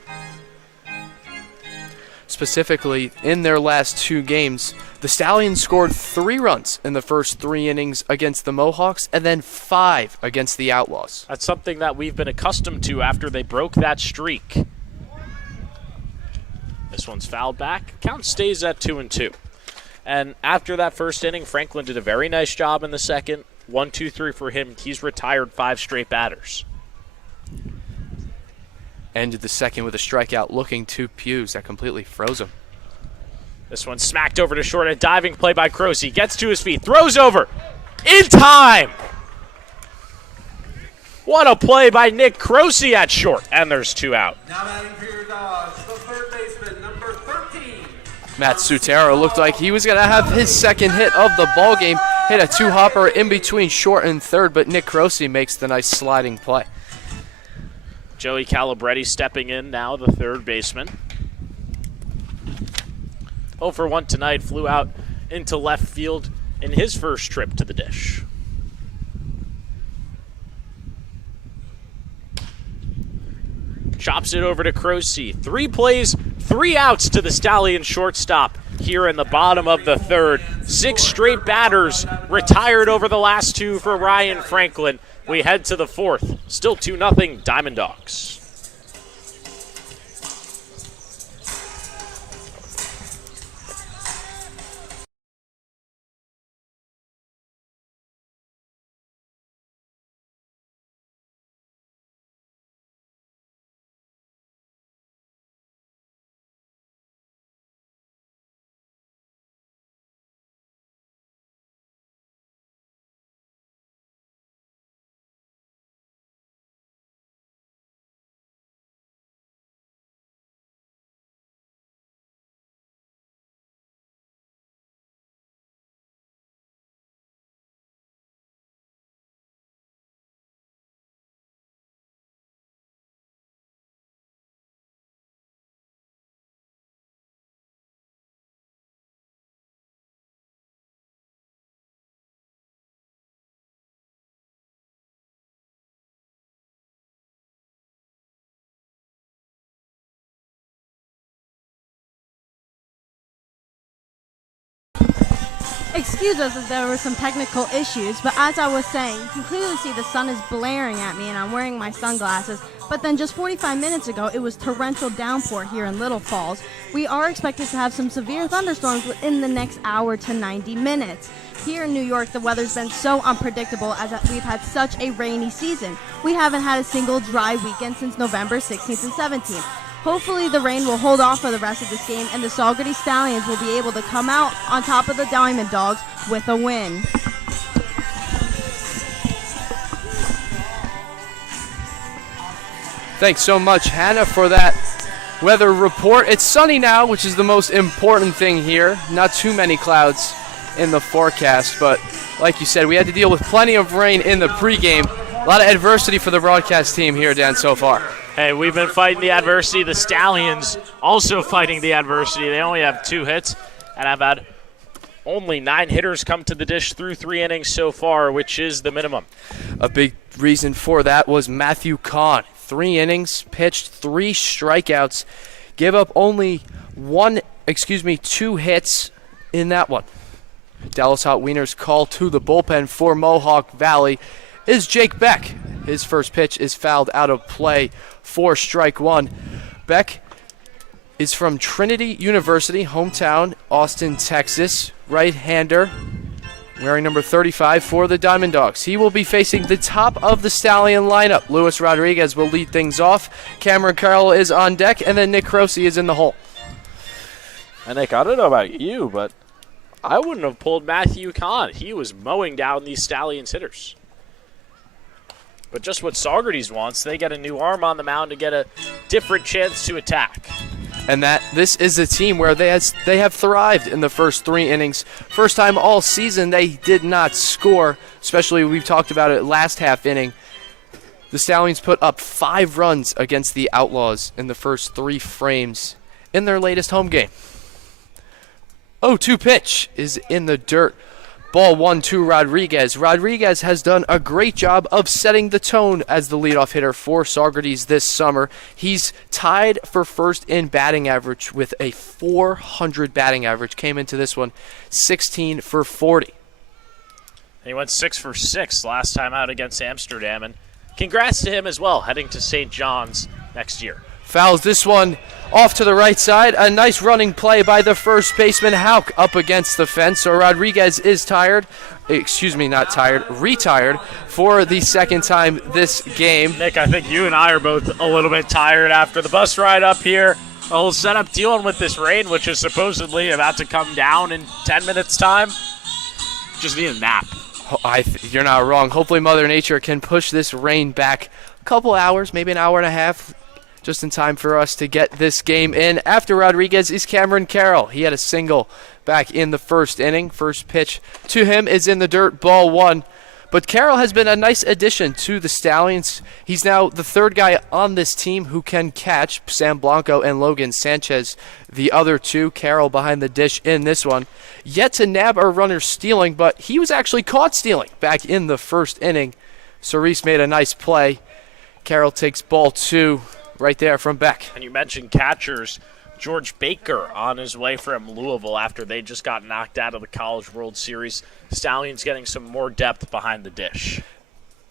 Specifically, in their last 2 games, the Stallions scored 3 runs in the first 3 innings against the Mohawks and then 5 against the Outlaws. That's something that we've been accustomed to after they broke that streak. This one's fouled back. Count stays at 2-2. And after that first inning, Franklin did a very nice job in the second. 1-2-3 for him. He's retired 5 straight batters. Ended the second with a strikeout looking to Hughes. That completely froze him. This one smacked over to short. A diving play by Croce. Gets to his feet. Throws over. In time! What a play by Nick Croce at short. And there's 2 out. Now batting for your Dogs, the third baseman, number 13. Matt Sutero looked like he was going to have his second hit of the ball game. Hit a 2-hopper in between short and third, but Nick Croce makes the nice sliding play. Joey Calabretti stepping in now, the third baseman. 0 for 1 tonight, flew out into left field in his first trip to the dish. Chops it over to Croce. 3 plays, 3 outs to the Stallion shortstop here in the bottom of the third. 6 straight batters retired over the last 2 for Ryan Franklin. We head to the 4th. Still 2-0 Diamond Dogs. Excuse us if there were some technical issues, but as I was saying, you can clearly see the sun is blaring at me and I'm wearing my sunglasses. But then just 45 minutes ago, it was torrential downpour here in Little Falls. We are expected to have some severe thunderstorms within the next hour to 90 minutes. Here in New York, the weather's been so unpredictable as that we've had such a rainy season. We haven't had a single dry weekend since November 16th and 17th. Hopefully the rain will hold off for the rest of this game and the Saugerties Stallions will be able to come out on top of the Diamond Dogs with a win. Thanks so much, Hannah, for that weather report. It's sunny now, which is the most important thing here. Not too many clouds in the forecast, but like you said, we had to deal with plenty of rain in the pregame. A lot of adversity for the broadcast team here, Dan, so far. Hey, we've been fighting the adversity. The Stallions also fighting the adversity. They only have 2 hits and have had only 9 hitters come to the dish through 3 innings so far, which is the minimum. A big reason for that was Matthew Kahn. 3 innings, pitched 3 strikeouts, gave up only 2 hits in that one. Dallas Hot Wiener's call to the bullpen for Mohawk Valley is Jake Beck. His first pitch is fouled out of play for strike 1. Beck is from Trinity University, hometown, Austin, Texas. Right-hander, wearing number 35 for the Diamond Dawgs. He will be facing the top of the Stallion lineup. Luis Rodriguez will lead things off. Cameron Carroll is on deck, and then Nick Croce is in the hole. And Nick, I don't know about you, but I wouldn't have pulled Matthew Kahn. He was mowing down these Stallions hitters. But just what Saugerties wants, they get a new arm on the mound to get a different chance to attack. And that this is a team where they have thrived in the first 3 innings. First time all season they did not score, especially we've talked about it last half inning. The Stallions put up 5 runs against the Outlaws in the first 3 frames in their latest home game. 0-2 pitch is in the dirt. Ball 1 to Rodriguez. Rodriguez has done a great job of setting the tone as the leadoff hitter for Saugerties this summer. He's tied for first in batting average with a .400 batting average. Came into this one 16 for 40. He went 6 for 6 last time out against Amsterdam, and congrats to him as well, heading to St. John's next year. Fouls this one off to the right side. A nice running play by the first baseman, Hauk, up against the fence. So Rodriguez is retired for the second time this game. Nick, I think you and I are both a little bit tired after the bus ride up here. The whole setup dealing with this rain, which is supposedly about to come down in 10 minutes' time. Just need a nap. You're not wrong. Hopefully Mother Nature can push this rain back a couple hours, maybe an hour and a half, just in time for us to get this game in. After Rodriguez is Cameron Carroll. He had a single back in the first inning. First pitch to him is in the dirt, ball 1. But Carroll has been a nice addition to the Stallions. He's now the 3rd guy on this team who can catch. Sam Blanco and Logan Sanchez, the other 2. Carroll behind the dish in this one. Yet to nab a runner stealing, but he was actually caught stealing back in the first inning. Cerise made a nice play. Carroll takes ball 2. Right there from Beck. And you mentioned catchers. George Baker on his way from Louisville after they just got knocked out of the College World Series. Stallions getting some more depth behind the dish.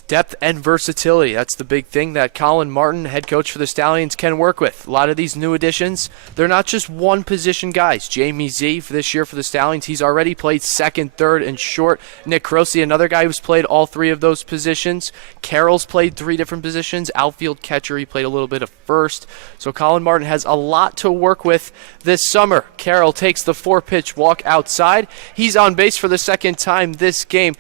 Depth and versatility. That's the big thing that Colin Martin, head coach for the Stallions, can work with. A lot of these new additions, they're not just one position guys. Jamie Z for this year for the Stallions, he's already played second, third, and short. Nick Croce, another guy who's played all 3 of those positions. Carroll's played 3 different positions. Outfield catcher, he played a little bit of first. So Colin Martin has a lot to work with this summer. Carroll takes the 4-pitch walk outside. He's on base for the second time this game.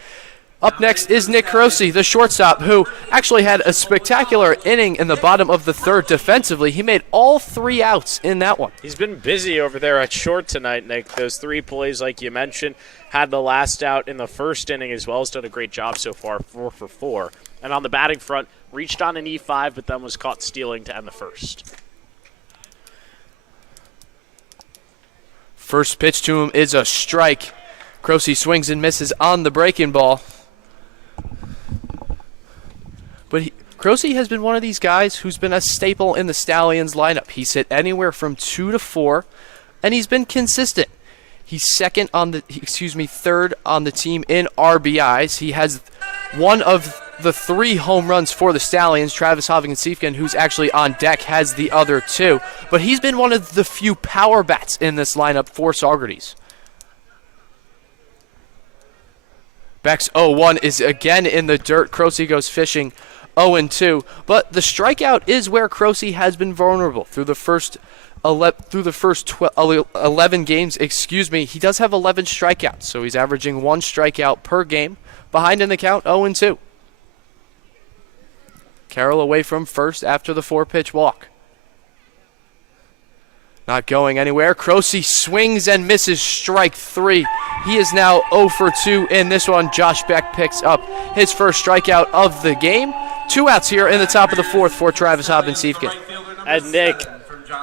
Up next is Nick Croce, the shortstop, who actually had a spectacular inning in the bottom of the 3rd defensively. He made all 3 outs in that one. He's been busy over there at short tonight, Nick. Those 3 plays, like you mentioned, had the last out in the first inning as well. He's done a great job so far, 4 for 4. And on the batting front, reached on an E5, but then was caught stealing to end the first. First pitch to him is a strike. Croce swings and misses on the breaking ball. But Croce has been one of these guys who's been a staple in the Stallions lineup. He's hit anywhere from 2 to 4, and he's been consistent. He's third on the team in RBIs. He has one of the 3 home runs for the Stallions. Travis Hovigan-Siefken, who's actually on deck, has the other 2. But he's been one of the few power bats in this lineup for Saugerties. Beck's 0-1 is again in the dirt. Croce goes fishing 0-2. But the strikeout is where Croce has been vulnerable through the first 11 games. He does have 11 strikeouts, so he's averaging 1 strikeout per game. Behind in the count, 0-2. Carroll away from first after the 4-pitch walk. Not going anywhere. Croce swings and misses, strike 3. He is now 0 for 2 in this one. Josh Beck picks up his first strikeout of the game. 2 outs here in the top of the 4th for Travis Hobbins-Siefken. And Nick,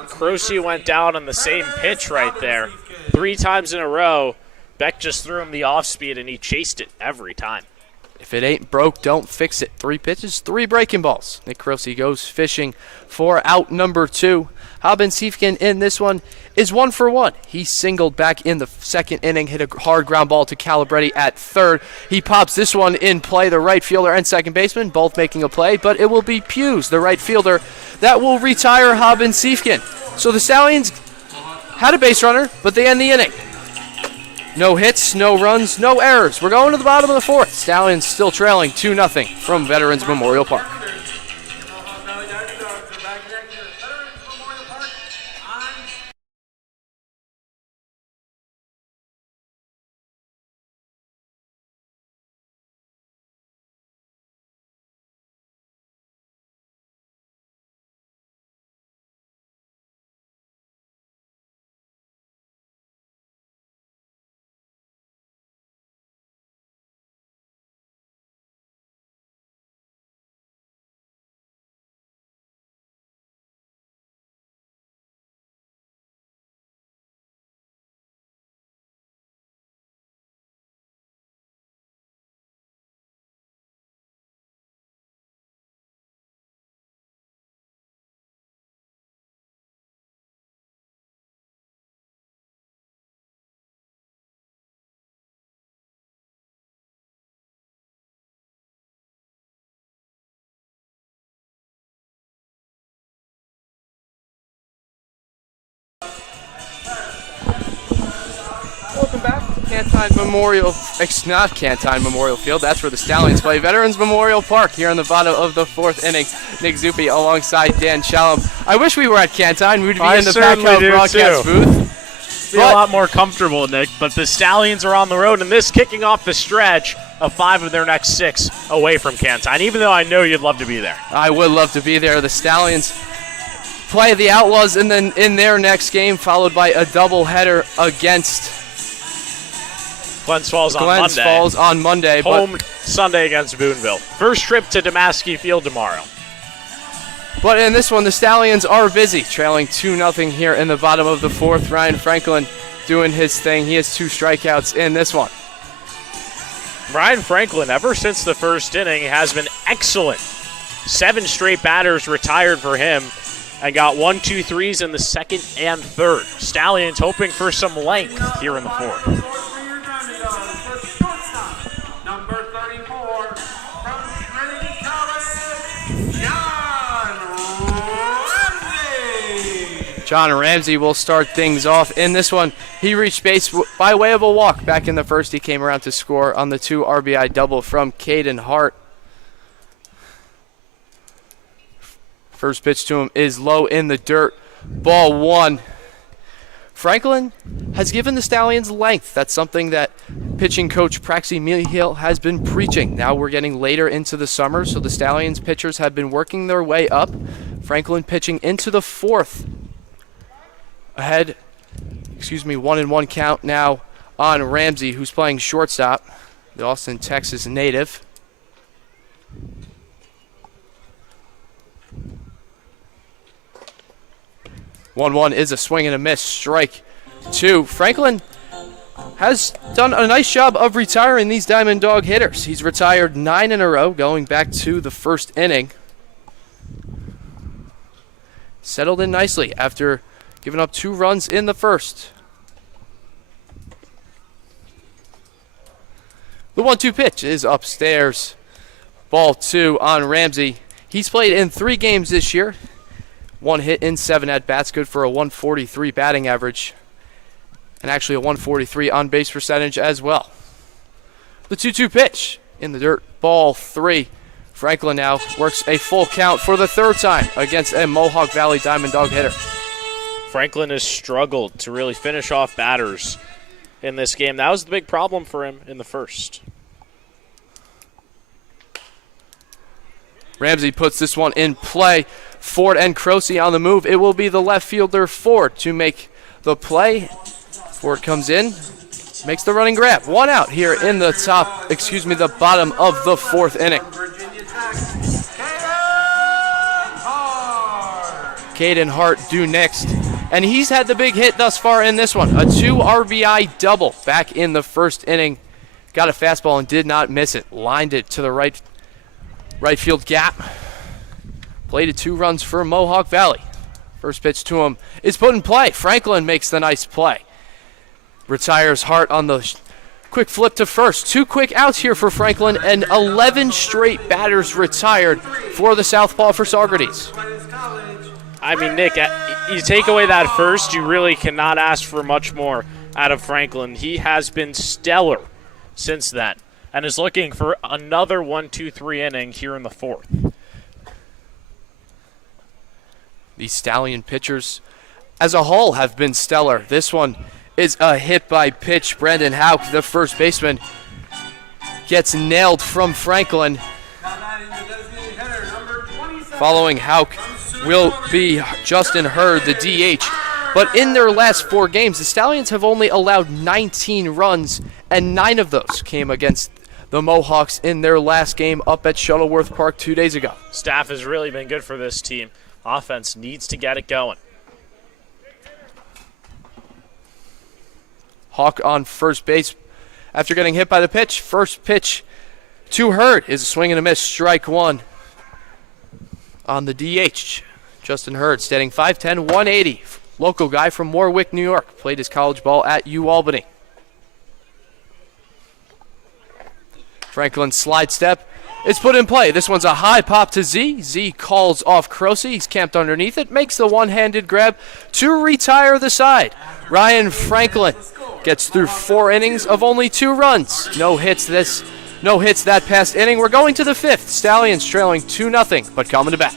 Croce went down on the same pitch right there. 3 times in a row, Beck just threw him the off-speed, and he chased it every time. If it ain't broke, don't fix it. 3 pitches, 3 breaking balls. Nick Croce goes fishing for out number 2. Hobbins-Siefken in this one is 1 for 1. He singled back in the 2nd inning, hit a hard ground ball to Calabretti at 3rd. He pops this one in play. The right fielder and second baseman both making a play, but it will be Hughes, the right fielder, that will retire Hobbins-Siefken. So the Stallions had a base runner, but they end the inning. No hits, no runs, no errors. We're going to the bottom of the 4th. Stallions still trailing 2-0 from Veterans Memorial Park. Mohawk Valley Diamond Dawgs are back next year. Veterans Memorial Park on Welcome back to Cantine Memorial, not Cantine Memorial Field, that's where the Stallions play. Veterans Memorial Park here on the bottom of the 4th inning. Nick Zuppi alongside Dan Shalom. I wish we were at Cantine. We'd be in the Pac-12 broadcast booth. Be a lot more comfortable, Nick, but the Stallions are on the road, and this kicking off the stretch of 5 of their next 6 away from Cantine, even though I know you'd love to be there. I would love to be there. The Stallions play the Outlaws in their next game, followed by a doubleheader against Glens Falls on Monday. Home Sunday against Boonville. First trip to Damaski Field tomorrow. But in this one, the Stallions are busy, trailing 2-0 here in the bottom of the 4th. Ryan Franklin doing his thing. He has 2 strikeouts in this one. Ryan Franklin, ever since the first inning, has been excellent. 7 straight batters retired for him and got 1, 2, 3s in the 2nd and 3rd. Stallions hoping for some length here in the 4th. number 34 from Trinity College, John Ramsey will start things off in this one. He reached base by way of a walk back in the 1st. He came around to score on the 2 RBI double from Caden Hart. First pitch to him is low in the dirt. Ball 1. Franklin has given the Stallions length. That's something that pitching coach Praxi Mihiel has been preaching. Now we're getting later into the summer, so the Stallions pitchers have been working their way up. Franklin pitching into the 4th. Ahead, 1-1 count now on Ramsey, who's playing shortstop, the Austin, Texas native. One is a swing and a miss. Strike 2. Franklin has done a nice job of retiring these Diamond Dog hitters. He's retired 9 in a row, going back to the 1st inning. Settled in nicely after giving up 2 runs in the 1st. The 1-2 pitch is upstairs. Ball 2 on Ramsey. He's played in 3 games this year. 1 hit in 7 at-bats, good for a 143 batting average. And actually a 143 on-base percentage as well. The 2-2 pitch in the dirt. Ball 3. Franklin now works a full count for the 3rd time against a Mohawk Valley Diamond Dog hitter. Franklin has struggled to really finish off batters in this game. That was the big problem for him in the 1st. Ramsey puts this one in play. Ford and Croce on the move. It will be the left fielder Ford to make the play. Ford comes in, makes the running grab. 1 out here in the bottom of the 4th inning. Virginia Tech, Caden Hart due next. And he's had the big hit thus far in this one. A 2 RBI double back in the first inning. Got a fastball and did not miss it. Lined it to the right field gap. Plated 2 runs for Mohawk Valley. First pitch to him is put in play. Franklin makes the nice play. Retires Hart on the quick flip to first. 2 quick outs here for Franklin, and 11 straight batters retired for the southpaw for Saugerties. I mean, Nick, you take away that first, you really cannot ask for much more out of Franklin. He has been stellar since then and is looking for another 1-2-3 inning here in the 4th. These Stallion pitchers as a whole have been stellar. This one is a hit by pitch. Brandon Hauk, the first baseman, gets nailed from Franklin. Following Hauk will be Justin Hurd, the DH. But in their last 4 games, the Stallions have only allowed 19 runs, and 9 of those came against the Mohawks in their last game up at Shuttleworth Park 2 days ago. Staff has really been good for this team. Offense needs to get it going. Hawk on first base after getting hit by the pitch. First pitch to Hurd is a swing and a miss. Strike 1 on the DH. Justin Hurd, standing 5'10", 180. Local guy from Warwick, New York. Played his college ball at UAlbany. Franklin slide step. It's put in play. This one's a high pop to Z. Z calls off Crosey. He's camped underneath it. Makes the one-handed grab to retire the side. Ryan Franklin gets through 4 innings of only 2 runs. No hits that past inning. We're going to the 5th. Stallions trailing 2-0, but coming to bat.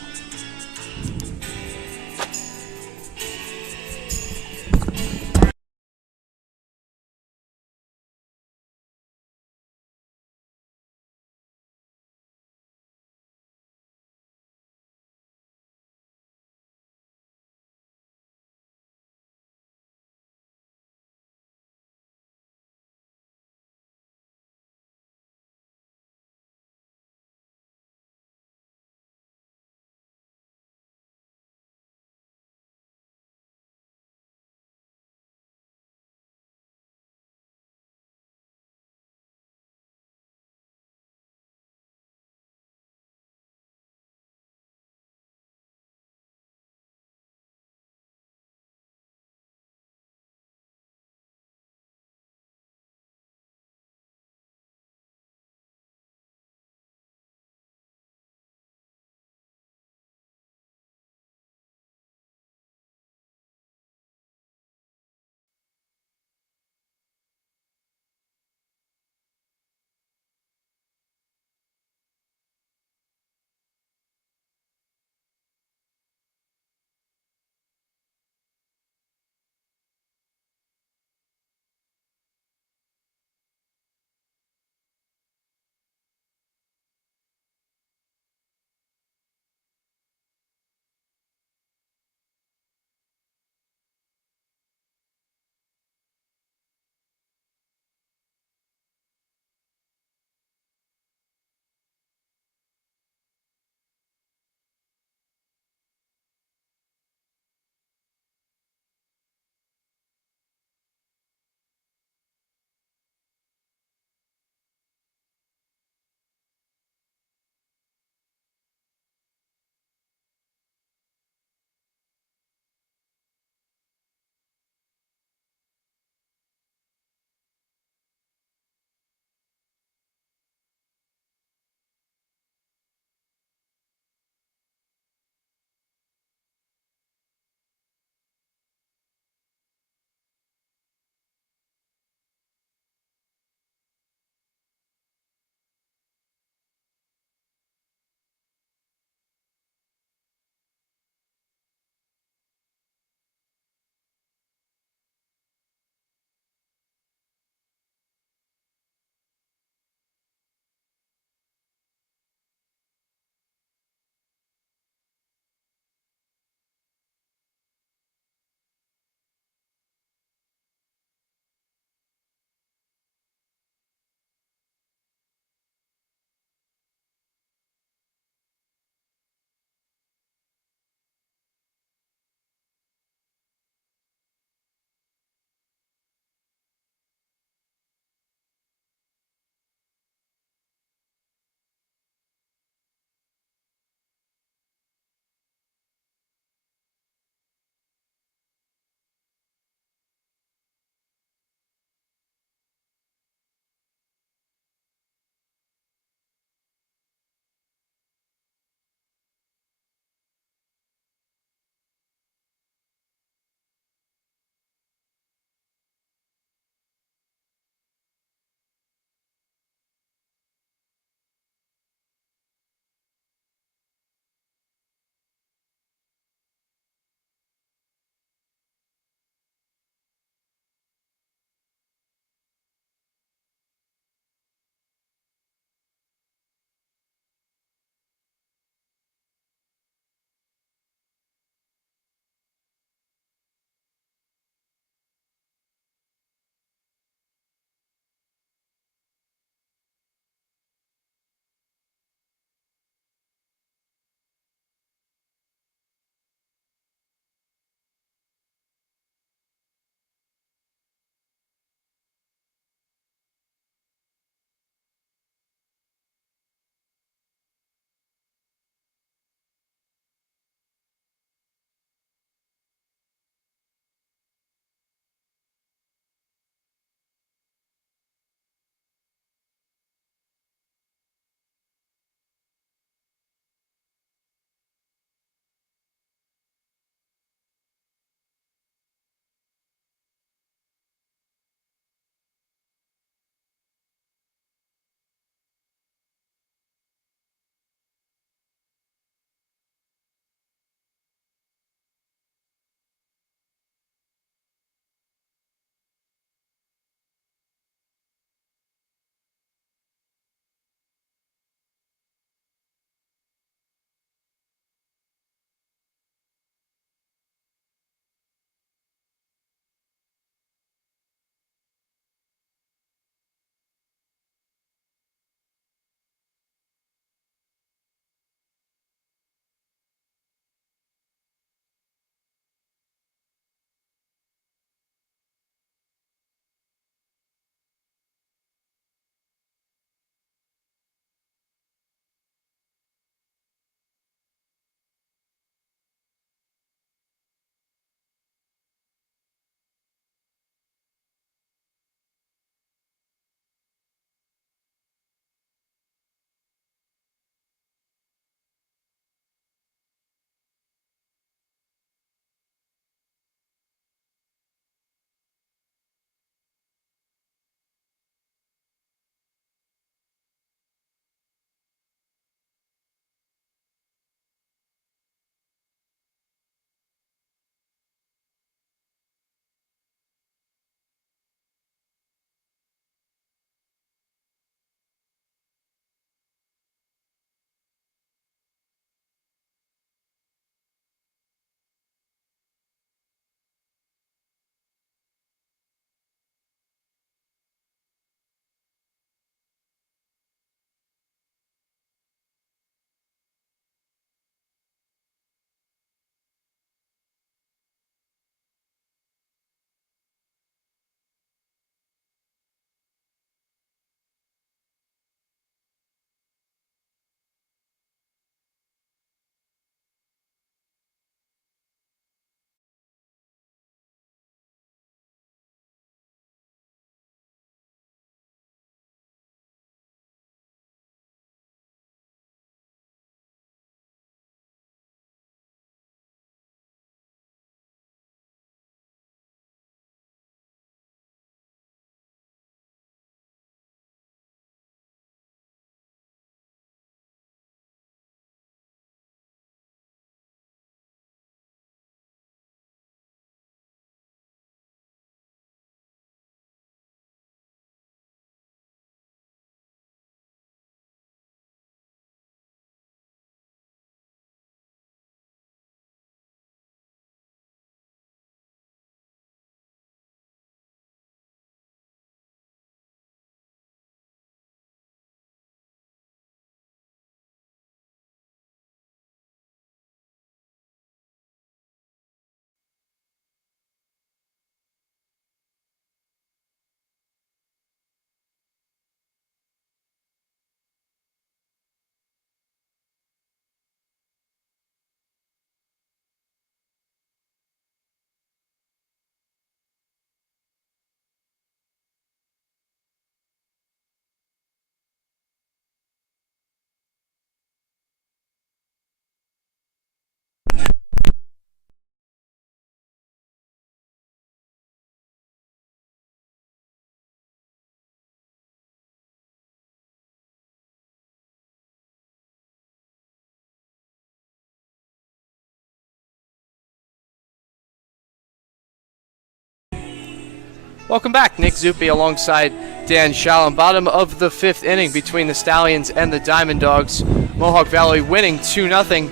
Welcome back. Nick Zuppi alongside Dan Shalom. Bottom of the 5th inning between the Stallions and the Diamond Dawgs. Mohawk Valley winning 2-0.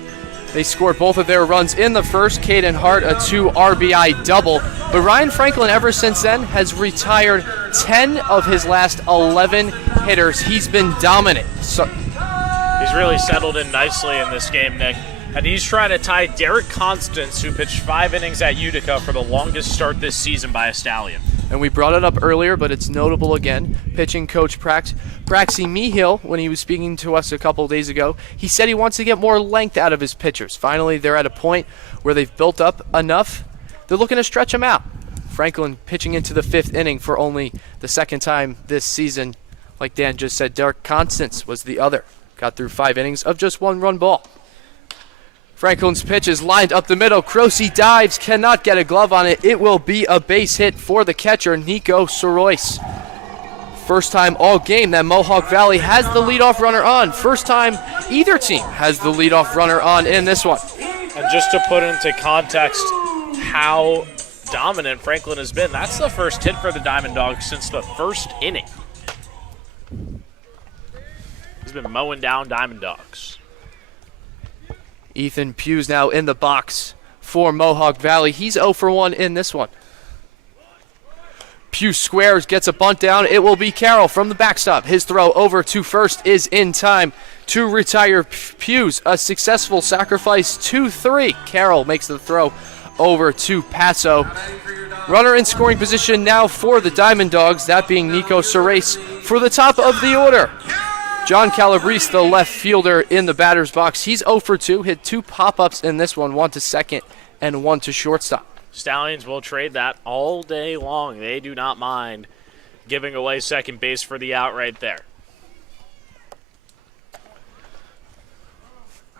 They scored both of their runs in the first. Caden Hart, a 2 RBI double. But Ryan Franklin, ever since then, has retired 10 of his last 11 hitters. He's been dominant. He's really settled in nicely in this game, Nick. And he's trying to tie Derek Constance, who pitched 5 innings at Utica for the longest start this season by a Stallion. And we brought it up earlier, but it's notable again. Pitching coach Praxi Mihil, when he was speaking to us a couple days ago, he said he wants to get more length out of his pitchers. Finally, they're at a point where they've built up enough. They're looking to stretch them out. Franklin pitching into the 5th inning for only the 2nd time this season. Like Dan just said, Derek Constance was the other. Got through 5 innings of just 1 run ball. Franklin's pitch is lined up the middle. Croce dives, cannot get a glove on it. It will be a base hit for the catcher, Nico Sorois. First time all game that Mohawk Valley has the leadoff runner on. First time either team has the leadoff runner on in this one. And just to put into context how dominant Franklin has been, that's the first hit for the Diamond Dawgs since the 1st inning. He's been mowing down Diamond Dawgs. Ethan Pugh's now in the box for Mohawk Valley. He's 0 for 1 in this one. Pugh squares, gets a bunt down. It will be Carroll from the backstop. His throw over to first is in time to retire Pugh's. A successful sacrifice, 2-3. Carroll makes the throw over to Paso. Runner in scoring position now for the Diamond Dawgs, that being Nico Sorois for the top of the order. John Calabrese, the left fielder in the batter's box. He's 0 for 2, hit 2 pop-ups in this one, 1 to second and 1 to shortstop. Stallions will trade that all day long. They do not mind giving away second base for the out right there.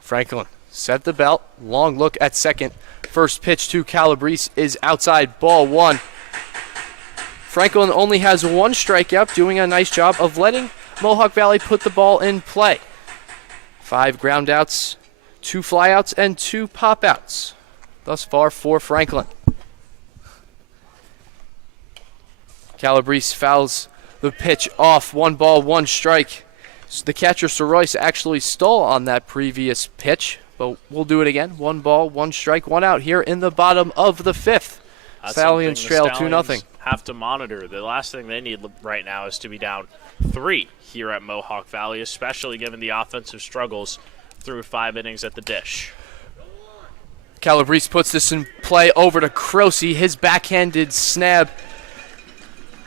Franklin set the belt, long look at second. First pitch to Calabrese is outside, ball 1. Franklin only has 1 strikeout, doing a nice job of letting Mohawk Valley put the ball in play. 5 groundouts, 2 flyouts, and 2 pop-outs thus far for Franklin. Calabrese fouls the pitch off. 1 ball, 1 strike. The catcher Sorois actually stole on that previous pitch, but we'll do it again. 1 ball, 1 strike, 1 out here in the bottom of the 5th. Stallions trail 2-0. Have to monitor. The last thing they need right now is to be down 3 here at Mohawk Valley, especially given the offensive struggles through 5 innings at the dish. Calabrese puts this in play over to Croce. His backhanded snap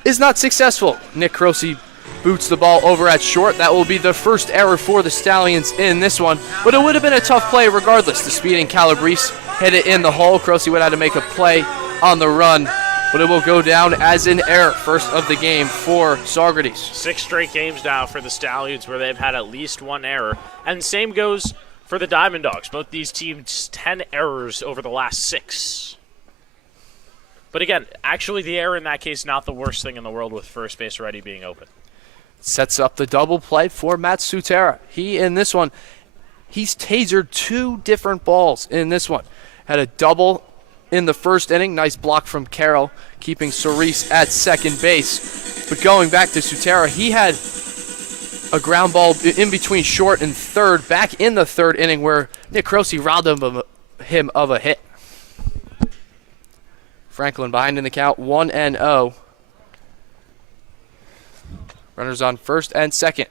is not successful. Nick Croce boots the ball over at short. That will be the first error for the Stallions in this one, but it would have been a tough play regardless. The speeding Calabrese hit it in the hole. Croce would have to make a play on the run, but it will go down as an error. First of the game for Saugerties. 6 straight games now for the Stallions where they've had at least 1 error. And same goes for the Diamond Dawgs. Both these teams 10 errors over the last 6. But again, actually the error in that case not the worst thing in the world with first base already being open. Sets up the double play for Matt Sutera. He, in this one, he's tasered 2 different balls in this one. Had a double in the 1st inning. Nice block from Carroll, keeping Sorois at second base. But going back to Sutera, he had a ground ball in between short and third back in the 3rd inning where Nick Croce robbed him of a hit. Franklin behind in the count, 1-0. Runners on first and second.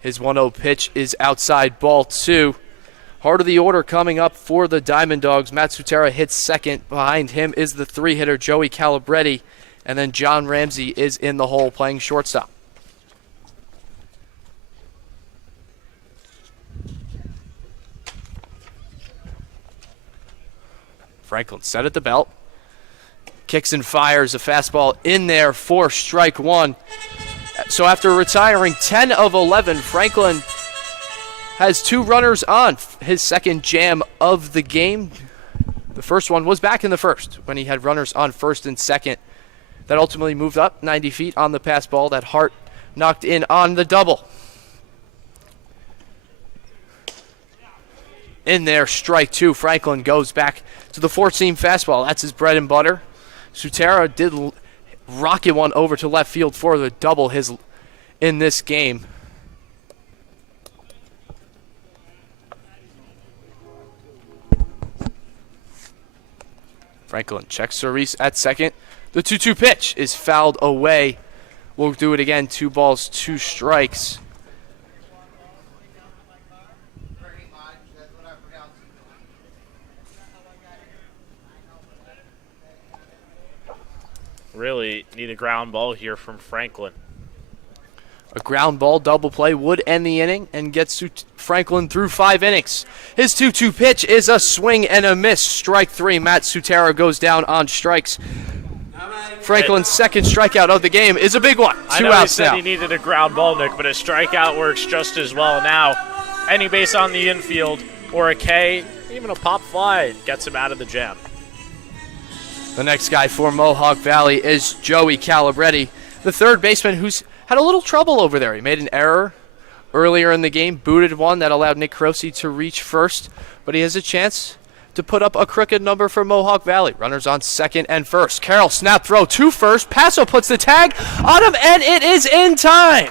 His 1-0 pitch is outside, ball 2. Heart of the order coming up for the Diamond Dawgs. Matt Sutera hits second. Behind him is the 3-hitter Joey Calabretti. And then John Ramsey is in the hole playing shortstop. Franklin set at the belt. Kicks and fires a fastball in there for strike 1. So after retiring 10 of 11, Franklin has 2 runners on. His 2nd jam of the game. The first one was back in the 1st when he had runners on 1st and 2nd. That ultimately moved up 90 feet on the pass ball that Hart knocked in on the double. In there, strike 2. Franklin goes back to the 4-seam fastball. That's his bread and butter. Sutera did rocket one over to left field for the double in this game. Franklin checks Cerise at second. The 2-2 pitch is fouled away. We'll do it again. 2 balls, 2 strikes. Really need a ground ball here from Franklin. A ground ball double play would end the inning and get Franklin through 5 innings. His 2-2 pitch is a swing and a miss. Strike 3. Matt Sutera goes down on strikes. Franklin's second strikeout of the game is a big one. 2 outs now. I know he said he needed a ground ball, Nick, but a strikeout works just as well now. Any base on the infield or a K, even a pop fly gets him out of the jam. The next guy for Mohawk Valley is Joey Calabretti, the third baseman who's had a little trouble over there. He made an error earlier in the game, booted one that allowed Nick Crosey to reach first, but he has a chance to put up a crooked number for Mohawk Valley. Runners on second and first. Carroll snap throw to first. Paso puts the tag on him, and it is in time.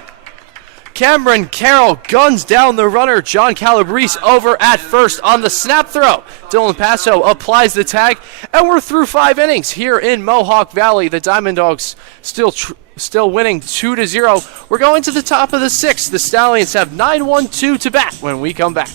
Cameron Carroll guns down the runner. John Calabrese over at first on the snap throw. Dylan Paso applies the tag, and we're through 5 innings here in Mohawk Valley. The Diamond Dawgs still winning 2-0. We're going to the top of the 6th. The Stallions have 9-1-2 to bat when we come back.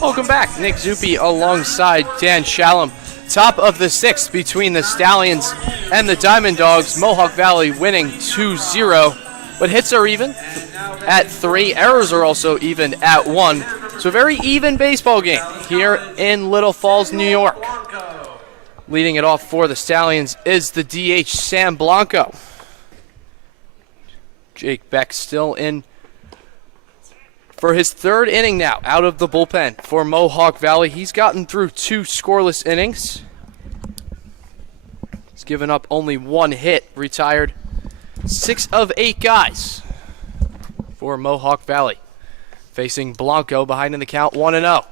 Welcome back. Nick Zuppi alongside Dan Shalom. Top of the 6th between the Stallions and the Diamond Dawgs. Mohawk Valley winning 2-0. But hits are even at 3. Errors are also even at 1. So a very even baseball game here in Little Falls, New York. Leading it off for the Stallions is the DH Sam Blanco. Jake Beck still in for his 3rd inning now out of the bullpen for Mohawk Valley. He's gotten through 2 scoreless innings. He's given up only 1 hit, retired 6 of 8 guys for Mohawk Valley. Facing Blanco behind in the count 1-0.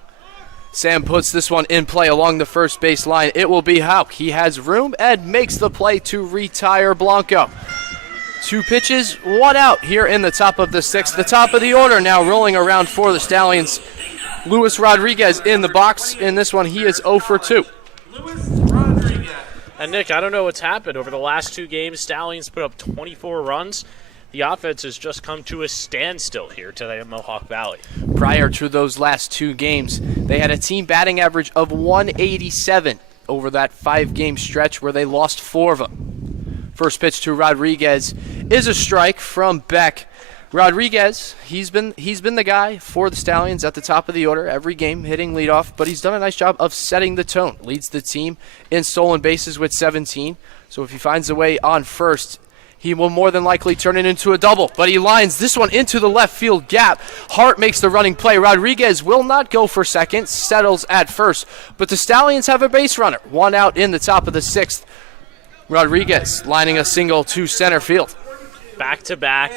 Sam puts this one in play along the first base line. It will be Hauk. He has room and makes the play to retire Blanco. 2 pitches, 1 out here in the top of the 6th. The top of the order now rolling around for the Stallions. Luis Rodriguez in the box. In this one, he is 0 for 2. And Nick, I don't know what's happened. Over the last 2 games, Stallions put up 24 runs. The offense has just come to a standstill here today in Mohawk Valley. Prior to those last 2 games, they had a team batting average of 187 over that 5-game stretch where they lost 4 of them. First pitch to Rodriguez is a strike from Beck. Rodriguez, he's been the guy for the Stallions at the top of the order every game, hitting leadoff, but he's done a nice job of setting the tone. Leads the team in stolen bases with 17. So if he finds a way on first, he will more than likely turn it into a double. But he lines this one into the left field gap. Hart makes the running play. Rodriguez will not go for second, settles at first. But the Stallions have a base runner. 1 out in the top of the 6th. Rodriguez lining a single to center field. Back-to-back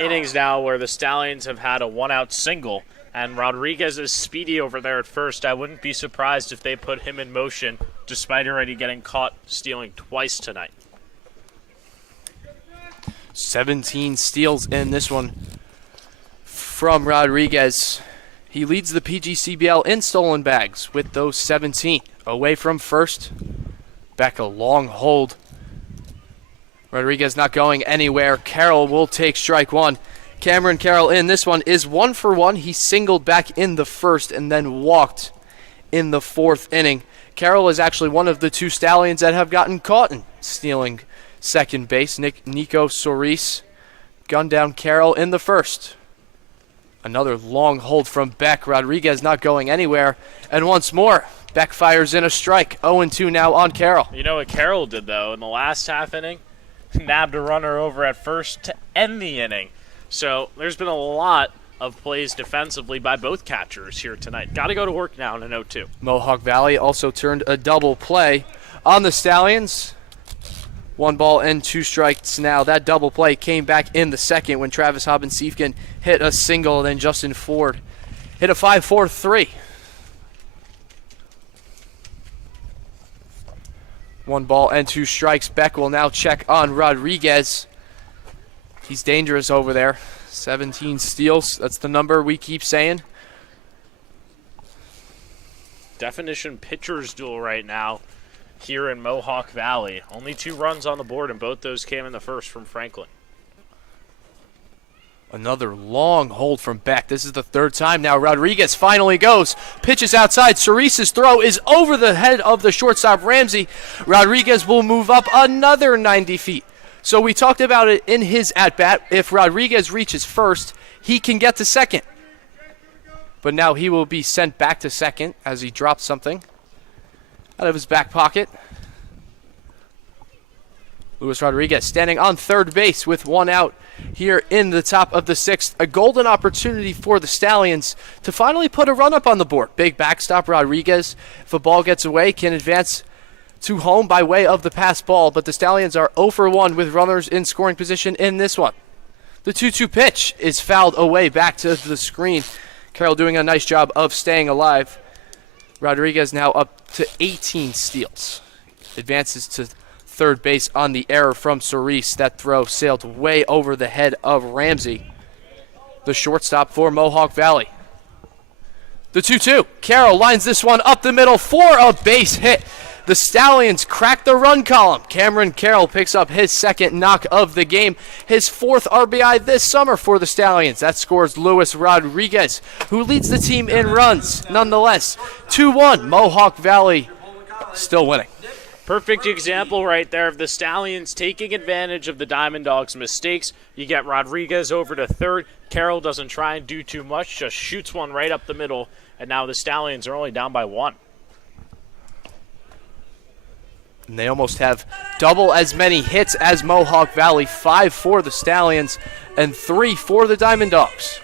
innings now where the Stallions have had a 1-out single, and Rodriguez is speedy over there at first. I wouldn't be surprised if they put him in motion, despite already getting caught stealing twice tonight. 17 steals in this one from Rodriguez. He leads the PGCBL in stolen bags with those 17. Away from first. Back a long hold. Rodriguez not going anywhere. Carroll will take strike one. Cameron Carroll in this one is 1 for 1. He singled back in the first and then walked in the fourth inning. Carroll is actually one of the 2 Stallions that have gotten caught in stealing second base. Nico Soris gunned down Carroll in the first. Another long hold from Beck. Rodriguez not going anywhere. And once more, Beck fires in a strike. 0-2 now on Carroll. You know what Carroll did, though, in the last half inning? Nabbed a runner over at first to end the inning. So there's been a lot of plays defensively by both catchers here tonight. Got to go to work now in an 0-2. Mohawk Valley also turned a double play on the Stallions. 1 ball and 2 strikes now. That double play came back in the second when Travis Hobbins-Siefken hit a single, and then Justin Ford hit a 5-4-3. 1 ball and 2 strikes. Beck will now check on Rodriguez. He's dangerous over there. 17 steals. That's the number we keep saying. Definition pitcher's duel right now here in Mohawk Valley. Only 2 runs on the board, and both those came in the first from Franklin. Another long hold from Beck. This is the 3rd time now. Rodriguez finally goes. Pitches outside. Cerese's throw is over the head of the shortstop, Ramsey. Rodriguez will move up another 90 feet. So we talked about it in his at-bat. If Rodriguez reaches first, he can get to second. But now he will be sent back to second as he drops something out of his back pocket. Luis Rodriguez standing on third base with 1 out here in the top of the 6th. A golden opportunity for the Stallions to finally put a run up on the board. Big backstop. Rodriguez, if a ball gets away, can advance to home by way of the pass ball, but the Stallions are 0 for 1 with runners in scoring position in this one. The 2-2 pitch is fouled away back to the screen. Carroll doing a nice job of staying alive. Rodriguez now up to 18 steals. Advances to third base on the error from Cerise. That throw sailed way over the head of Ramsey, the shortstop for Mohawk Valley. The 2-2. Carroll lines this one up the middle for a base hit. The Stallions crack the run column. Cameron Carroll picks up his 2nd knock of the game, his 4th RBI this summer for the Stallions. That scores Luis Rodriguez, who leads the team in runs. Nonetheless, 2-1, Mohawk Valley still winning. Perfect example right there of the Stallions taking advantage of the Diamond Dawgs' mistakes. You get Rodriguez over to third. Carroll doesn't try and do too much, just shoots one right up the middle, and now the Stallions are only down by 1. And they almost have double as many hits as Mohawk Valley. 5 for the Stallions and 3 for the Diamond Dawgs.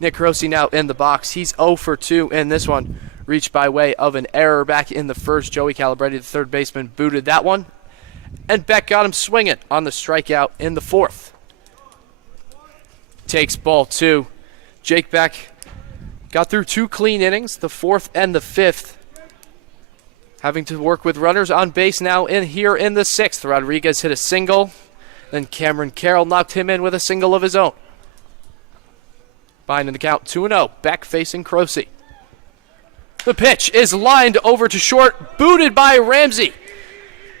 Nick Rossi now in the box. He's 0 for 2 in this one. Reached by way of an error back in the first. Joey Calabretti, the third baseman, booted that one. And Beck got him swinging on the strikeout in the 4th. Takes ball 2. Jake Beck got through 2 clean innings, the 4th and the 5th. Having to work with runners on base now in here in the 6th. Rodriguez hit a single. Then Cameron Carroll knocked him in with a single of his own. Behind in the count, 2-0. Beck facing Croce. The pitch is lined over to short. Booted by Ramsey.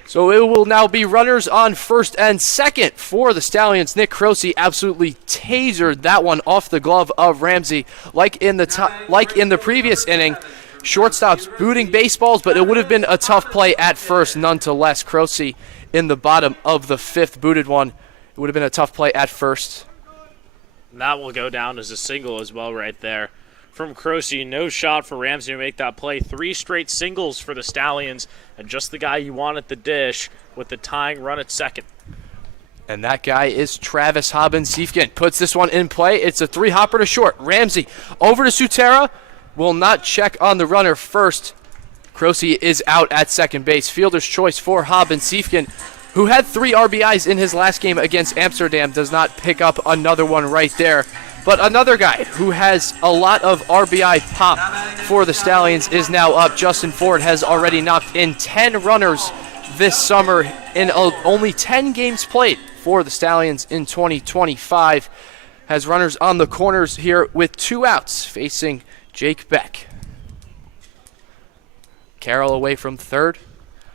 So it will now be runners on first and second for the Stallions. Nick Croce absolutely tasered that one off the glove of Ramsey. Like in the previous inning. Shortstops booting baseballs, but it would have been a tough play at first nonetheless. Croce in the bottom of the 5th booted one. It would have been a tough play at first. And that will go down as a single as well right there from Croce. No shot for Ramsey to make that play. 3 straight singles for the Stallions, and just the guy you want at the dish with the tying run at second. And that guy is Travis Hobbins-Siefken. Puts this one in play. It's a 3-hopper to short. Ramsey over to Sutera. Will not check on the runner first. Croce is out at second base. Fielder's choice for Hobbins-Siefken, who had 3 RBIs in his last game against Amsterdam, does not pick up another one right there. But another guy who has a lot of RBI pop for the Stallions is now up. Justin Ford has already knocked in 10 runners this summer in only 10 games played for the Stallions in 2025. has runners on the corners here with 2 outs facing Jake Beck. Carroll away from third.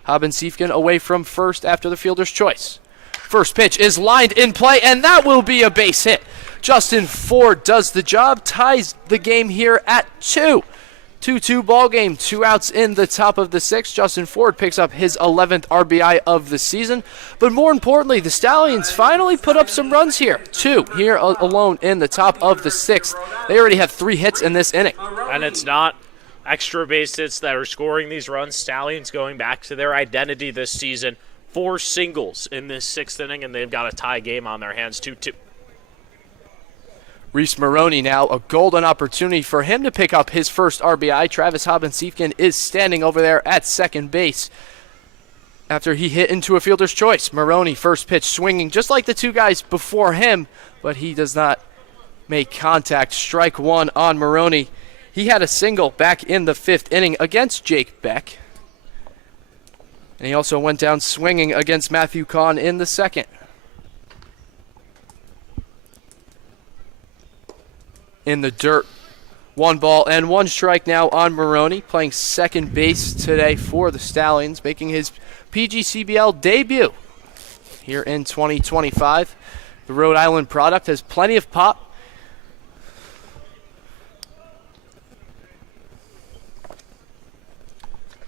Haben-Siefken away from first after the fielder's choice. First pitch is lined in play, and that will be a base hit. Justin Ford does the job, ties the game here at 2. 2-2 ball game, 2 outs in the top of the 6th. Justin Ford picks up his 11th RBI of the season. But more importantly, the Stallions finally put up some runs here. 2 here alone in the top of the 6th. They already have 3 hits in this inning. And it's not extra base hits that are scoring these runs. Stallions going back to their identity this season. 4 singles in this 6th inning, and they've got a tie game on their hands, 2-2. Reese Maroney now, a golden opportunity for him to pick up his first RBI. Travis Haben-Siefken is standing over there at second base after he hit into a fielder's choice. Maroney, first pitch swinging just like the 2 guys before him, but he does not make contact. Strike 1 on Maroney. He had a single back in the 5th inning against Jake Beck. And he also went down swinging against Matthew Kahn in the 2nd. In the dirt, 1 ball and 1 strike now on Maroney, playing second base today for the Stallions, making his PGCBL debut here in 2025. The Rhode Island product has plenty of pop.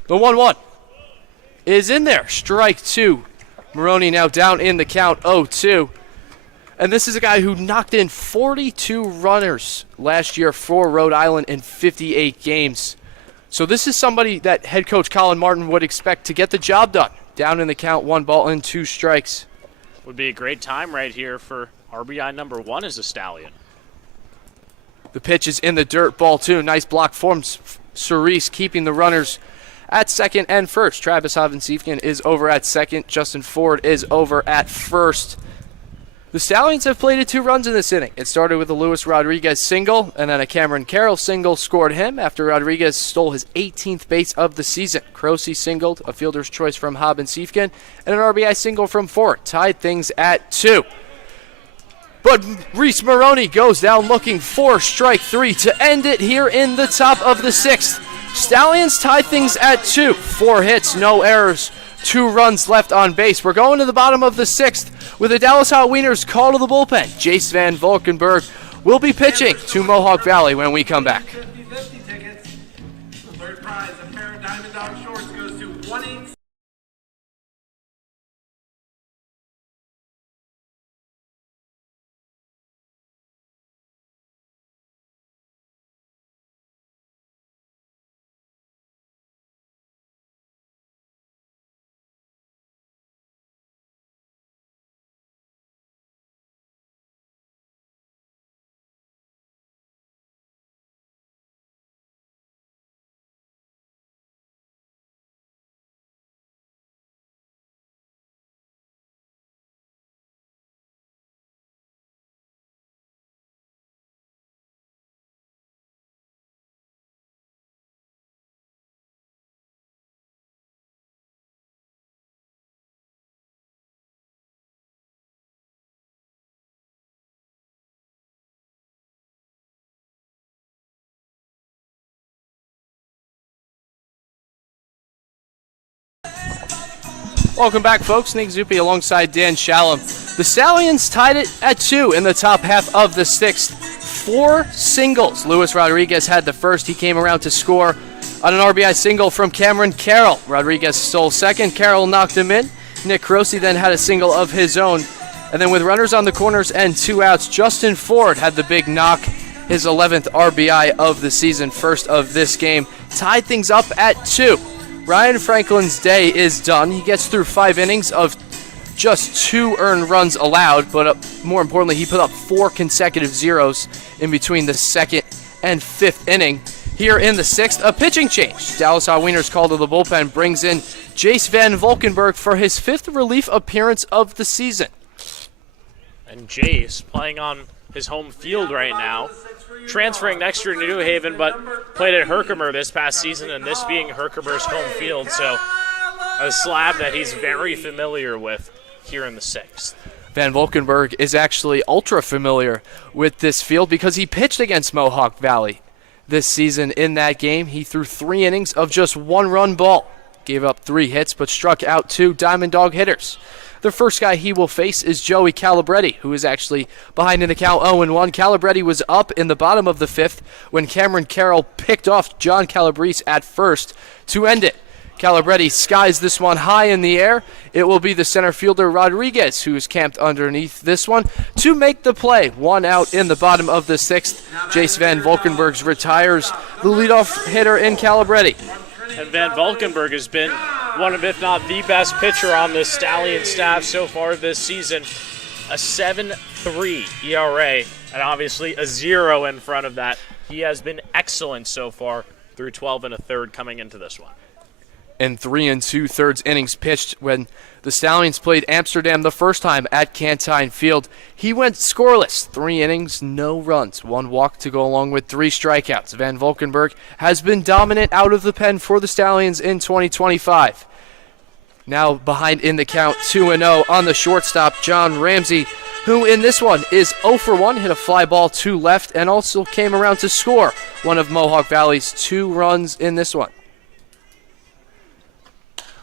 The 1-1 is in there. Strike 2. Maroney now down in the count, 0-2. And this is a guy who knocked in 42 runners last year for Rhode Island in 58 games. So this is somebody that head coach Colin Martin would expect to get the job done. Down in the count, 1 ball and 2 strikes. Would be a great time right here for RBI number 1 as a Stallion. The pitch is in the dirt, ball 2. Nice block forms. Cerise keeping the runners at second and first. Travis Haben-Siefken is over at second. Justin Ford is over at first. The Stallions have plated 2 runs in this inning. It started with a Luis Rodriguez single, and then a Cameron Carroll single scored him after Rodriguez stole his 18th base of the season. Croce singled, a fielder's choice from Haben-Siefken, and an RBI single from Ford. Tied things at 2. But Reese Maroney goes down looking for strike 3 to end it here in the top of the 6th. Stallions tie things at 2. 4 hits, no errors. 2 runs left on base. We're going to the bottom of the 6th with the Dallas Hot Wieners call to the bullpen. Jace Van Valkenburg will be pitching to Mohawk Valley when we come back. 50-50 tickets. Third prize, a pair of Diamond Dawgs shorts goes to 1-8. Welcome back, folks. Nick Zuppi alongside Dan Shalom. The Stallions tied it at 2 in the top half of the 6th. 4 singles. Luis Rodriguez had the first. He came around to score on an RBI single from Cameron Carroll. Rodriguez stole second. Carroll knocked him in. Nick Croce then had a single of his own. And then with runners on the corners and 2 outs, Justin Ford had the big knock, his 11th RBI of the season, first of this game. Tied things up at 2. Ryan Franklin's day is done. He gets through 5 innings of just 2 earned runs allowed, but more importantly, he put up 4 consecutive zeros in between the 2nd and 5th inning. Here in the 6th, a pitching change. Dallas Hot Wieners call to the bullpen brings in Jace Van Valkenburg for his 5th relief appearance of the season. And Jace playing on his home field right now, transferring next year to New Haven, but played at Herkimer this past season, and this being Herkimer's home field, so a slab that he's very familiar with here in the 6th. Van Valkenburg is actually ultra familiar with this field because he pitched against Mohawk Valley this season. In that game, he threw 3 innings of just 1-run ball, gave up 3 hits, but struck out 2 Diamond Dog hitters. The first guy he will face is Joey Calabretti, who is actually behind in the count 0-1. Calabretti was up in the bottom of the 5th when Cameron Carroll picked off John Calabrese at first to end it. Calabretti skies this one high in the air. It will be the center fielder Rodriguez who is camped underneath this one to make the play. 1 out in the bottom of the 6th. Jace Van Valkenburgs retires the leadoff hitter in Calabretti. And Van Valkenburg has been one of, if not the best pitcher on the Stallion staff so far this season. A 7.3 ERA, and obviously a 0 in front of that. He has been excellent so far through 12 1/3 coming into this one. And 3 2/3 innings pitched when the Stallions played Amsterdam the first time at Cantine Field. He went scoreless, 3 innings, no runs, 1 walk to go along with 3 strikeouts. Van Valkenburg has been dominant out of the pen for the Stallions in 2025. Now behind in the count 2-0 on the shortstop, John Ramsey, who in this one is 0 for 1, hit a fly ball to left, and also came around to score one of Mohawk Valley's 2 runs in this one.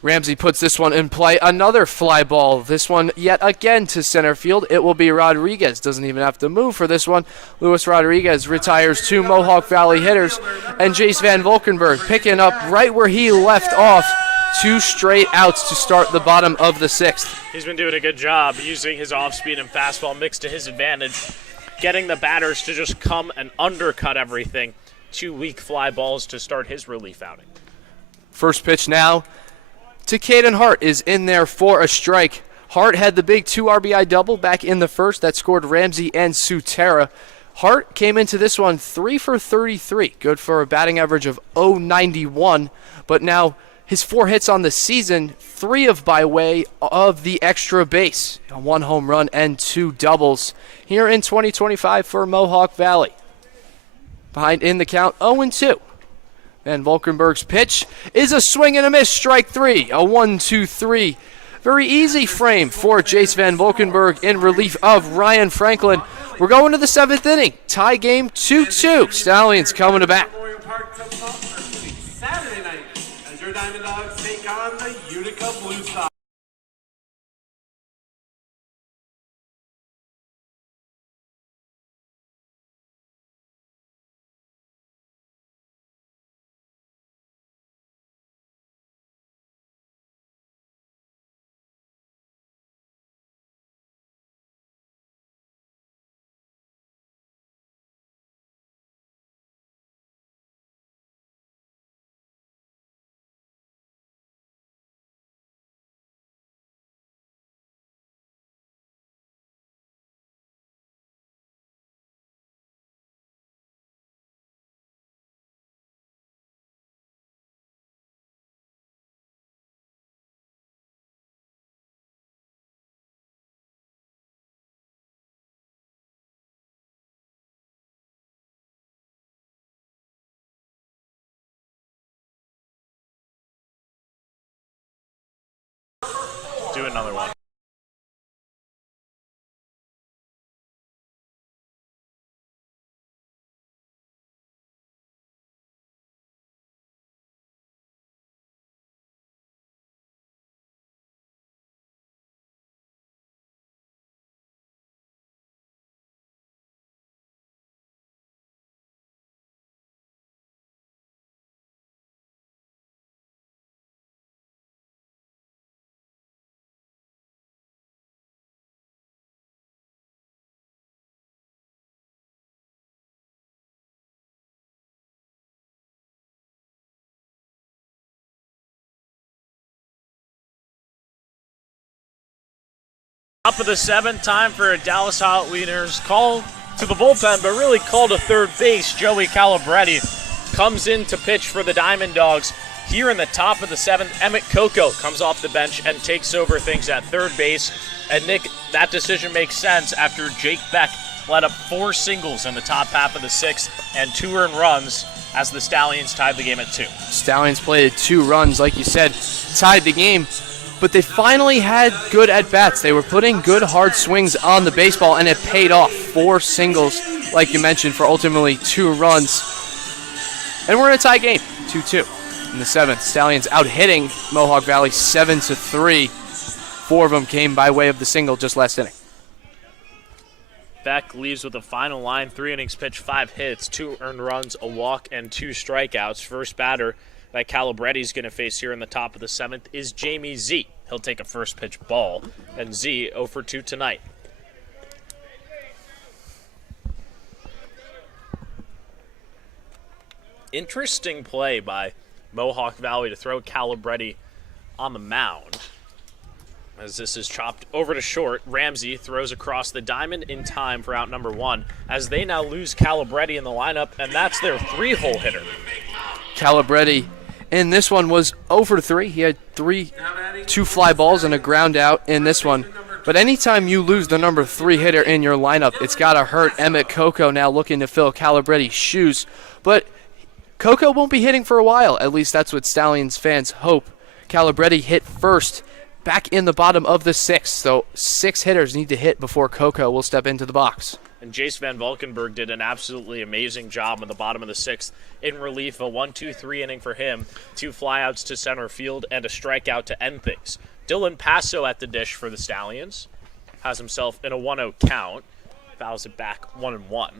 Ramsey puts this one in play. Another fly ball. This one yet again to center field. It will be Rodriguez. Doesn't even have to move for this one. Luis Rodriguez retires 2 Mohawk Valley hitters. And Jace Van Valkenburg picking up right where he left off. 2 straight outs to start the bottom of the 6th. He's been doing a good job using his off-speed and fastball mix to his advantage, getting the batters to just come and undercut everything. 2 weak fly balls to start his relief outing. First pitch now to Caden Hart is in there for a strike. Hart had the big 2 RBI double back in the first that scored Ramsey and Sutera. Hart came into this one 3 for 33, good for a batting average of .091, but now his 4 hits on the season, 3 of by way of the extra base, 1 home run and 2 doubles here in 2025 for Mohawk Valley. Behind in the count 0-2. Van Valkenburg's pitch is a swing and a miss, strike 3, a 1-2-3. Very easy frame for Jace Van Valkenburg in relief of Ryan Franklin. We're going to the 7th inning. Tie game 2-2. Stallions coming to bat. Saturday night, as your Diamond Dawgs take on the Utica Blue Sox. Do another one. Top of the 7th, time for a Dallas Hot Wieners call to the bullpen, but really call to third base. Joey Calabretti comes in to pitch for the Diamond Dawgs. Here in the top of the 7th, Emmett Coco comes off the bench and takes over things at third base. And Nick, that decision makes sense after Jake Beck led up 4 singles in the top half of the 6th and 2 earned runs as the Stallions tied the game at 2. Stallions played 2 runs, like you said, tied the game. but they finally had good at-bats. They were putting good hard swings on the baseball, and it paid off. 4 singles, like you mentioned, for ultimately 2 runs. And we're in a tie game, 2-2. In the 7th, Stallions out-hitting Mohawk Valley 7-3. 4 of them came by way of the single just last inning. Beck leaves with a final line, 3 innings pitched, 5 hits, 2 earned runs, a walk, and 2 strikeouts. First batter that Calabretti's going to face here in the top of the 7th is Jamie Z. He'll take a first pitch ball, and Z 0 for 2 tonight. Interesting play by Mohawk Valley to throw Calabretti on the mound. As this is chopped over to short, Ramsey throws across the diamond in time for out number 1, as they now lose Calabretti in the lineup, and that's their 3-hole hitter. Calabretti in this one was 0 for 3. He had 2 fly balls and a ground out in this one. But anytime you lose the number 3 hitter in your lineup, it's got to hurt. Emmett Coco now looking to fill Calabretti's shoes. But Coco won't be hitting for a while. At least that's what Stallions fans hope. Calabretti hit first back in the bottom of the 6th. So 6 hitters need to hit before Coco will step into the box. And Jace Van Valkenburg did an absolutely amazing job in the bottom of the 6th in relief. A 1-2-3 inning for him. 2 flyouts to center field and a strikeout to end things. Dylan Passo at the dish for the Stallions. Has himself in a 1-0 count. Fouls it back 1-1.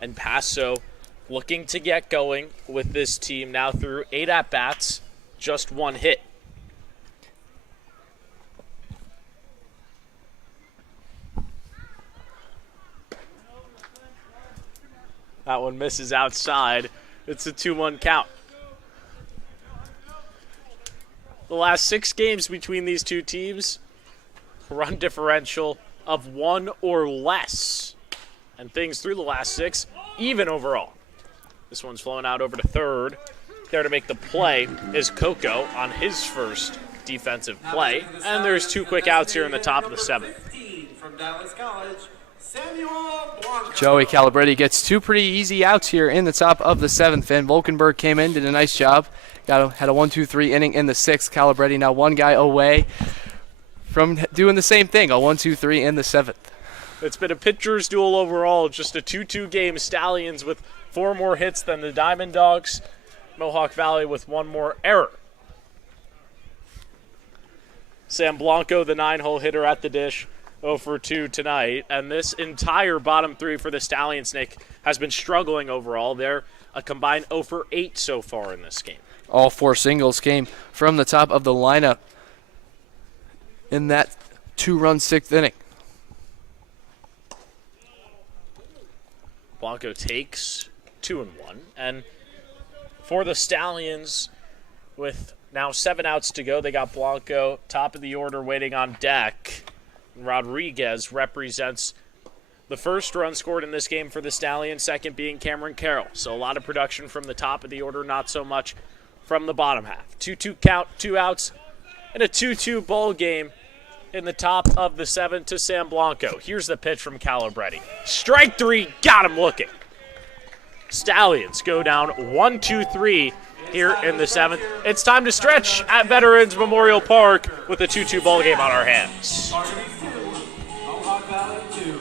And Passo looking to get going with this team now through 8 at-bats, just 1 hit. That one misses outside. It's a 2-1 count. The last 6 games between these two teams, run differential of 1 or less. And things through the last 6, even overall. This one's flowing out over to third. There to make the play is Coco on his first defensive play. And there's 2 quick outs here in the top of the 7th. From Dallas College, Samuel Blanco. Joey Calabretti gets 2 pretty easy outs here in the top of the 7th. Van Valkenburg came in, did a nice job. Had a 1-2-3 inning in the 6th. Calabretti now 1 guy away from doing the same thing, a 1-2-3 in the 7th. It's been a pitcher's duel overall, just a 2-2 game. Stallions with 4 more hits than the Diamond Dawgs. Mohawk Valley with 1 more error. Sam Blanco, the 9-hole hitter at the dish, 0 for 2 tonight. And this entire bottom 3 for the Stallions, Nick, has been struggling overall. They're a combined 0 for 8 so far in this game. All 4 singles came from the top of the lineup in that 2-run 6th inning. Blanco takes 2-1. And for the Stallions, with now 7 outs to go, they got Blanco top of the order waiting on deck. Rodriguez represents the first run scored in this game for the Stallions, second being Cameron Carroll. So a lot of production from the top of the order, not so much from the bottom half. 2-2 count, 2 outs, and a 2-2 ball game in the top of the 7th to Sam Blanco. Here's the pitch from Calabretti. Strike 3, got him looking. Stallions go down 1-2-3 here in the 7th. It's time to stretch at Veterans Memorial Park with a 2-2 ball game on our hands. Mohawk Valley 2.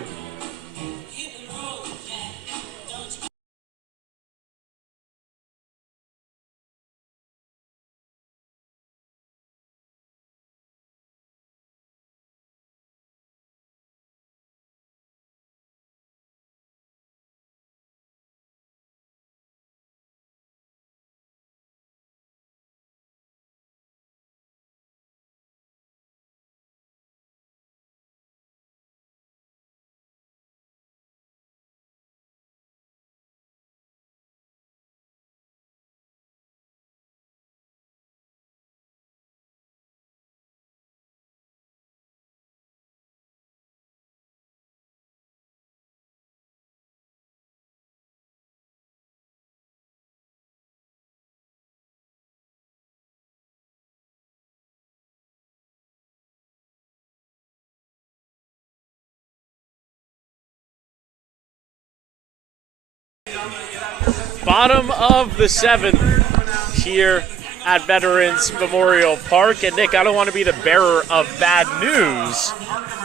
Bottom of the 7th here at Veterans Memorial Park. And Nick, I don't want to be the bearer of bad news,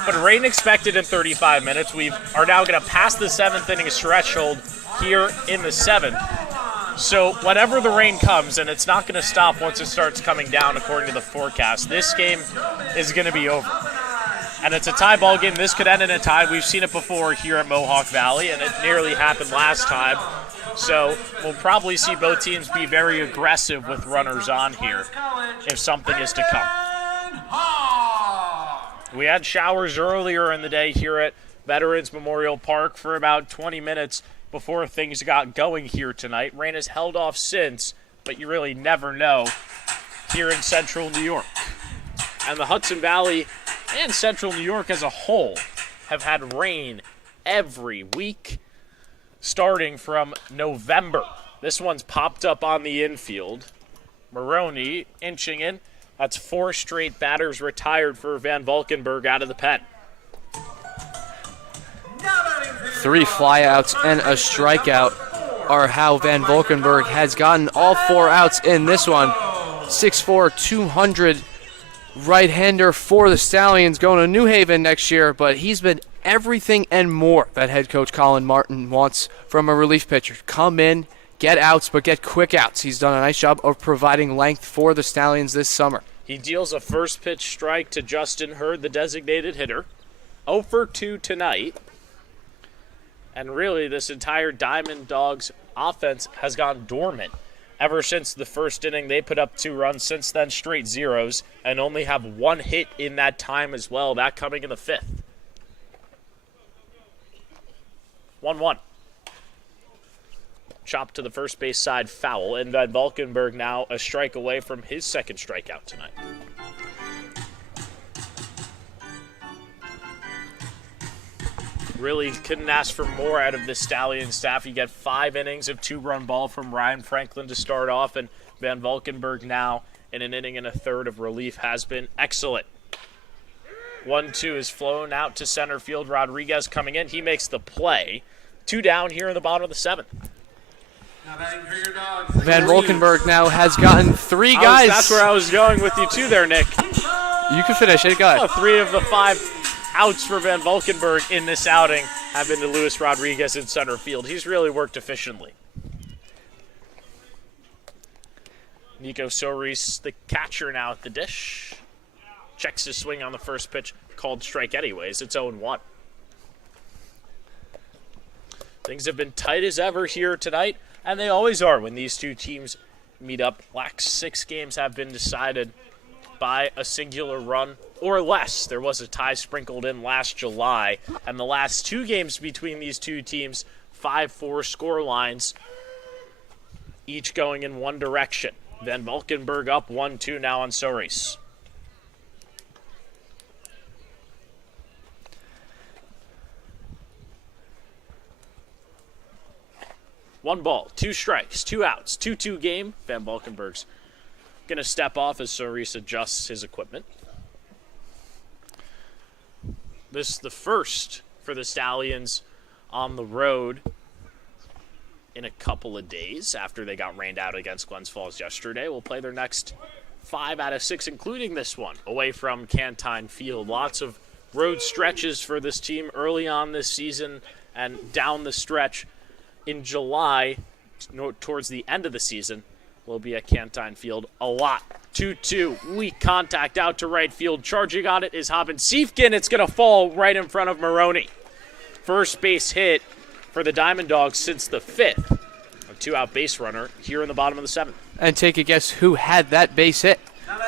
but rain expected in 35 minutes. We are now going to pass the 7th inning threshold here in the 7th. So whenever the rain comes, and it's not going to stop once it starts coming down according to the forecast, this game is going to be over. And it's a tie ball game. This could end in a tie. We've seen it before here at Mohawk Valley, and it nearly happened last time. So we'll probably see both teams be very aggressive with runners on here if something is to come. We had showers earlier in the day here at Veterans Memorial Park for about 20 minutes before things got going here tonight. Rain has held off since, but you really never know here in central New York. And the Hudson Valley and central New York as a whole have had rain every week starting from November. This one's popped up on the infield. Maroney inching in. That's 4 straight batters retired for Van Valkenburg out of the pen. 3 flyouts and a strikeout are how Van Valkenburg has gotten all 4 outs in this one. 6'4", 200 right-hander for the Stallions, going to New Haven next year, but he's been everything and more that head coach Colin Martin wants from a relief pitcher. Come in, get outs, but get quick outs. He's done a nice job of providing length for the Stallions this summer. He deals a first pitch strike to Justin Hurd, the designated hitter. 0 for 2 tonight. And really, this entire Diamond Dawgs offense has gone dormant. Ever since the first inning, they put up 2 runs. Since then, straight zeros, and only have 1 hit in that time as well, that coming in the 5th. 1-1. Chop to the first base side, foul, and Van Valkenburg now a strike away from his second strikeout tonight. Really couldn't ask for more out of the Stallion staff. You get 5 innings of 2-run ball from Ryan Franklin to start off, and Van Valkenburg now in an inning and a third of relief has been excellent. 1-2 is flown out to center field. Rodriguez coming in. He makes the play. 2 down here in the bottom of the 7th. Van Valkenburg now has gotten 3 guys. That's where I was going with you too there, Nick. You can finish it. Go ahead. 3 of the 5 outs for Van Valkenburg in this outing have been to Luis Rodriguez in center field. He's really worked efficiently. Nico Soris, the catcher now at the dish. Checks his swing on the first pitch. Called strike anyways. It's 0-1. Things have been tight as ever here tonight, and they always are when these two teams meet up. Last 6 games have been decided by a singular run or less. There was a tie sprinkled in last July, and the last 2 games between these two teams, 5-4 score lines, each going in one direction. Van Valkenburg up 1-2 now on Soris. One ball, 2 strikes, 2 outs, 2-2 game. Van Valkenburg's going to step off as Soris adjusts his equipment. This is the first for the Stallions on the road in a couple of days after they got rained out against Glens Falls yesterday. We'll play their next 5 out of 6, including this one, away from Cantine Field. Lots of road stretches for this team early on this season and down the stretch. In July, towards the end of the season, will be at Cantine Field a lot. 2-2, weak contact out to right field. Charging on it is Haben Siefkin. It's going to fall right in front of Maroney. First base hit for the Diamond Dawgs since the 5th. A 2-out base runner here in the bottom of the 7th. And take a guess who had that base hit.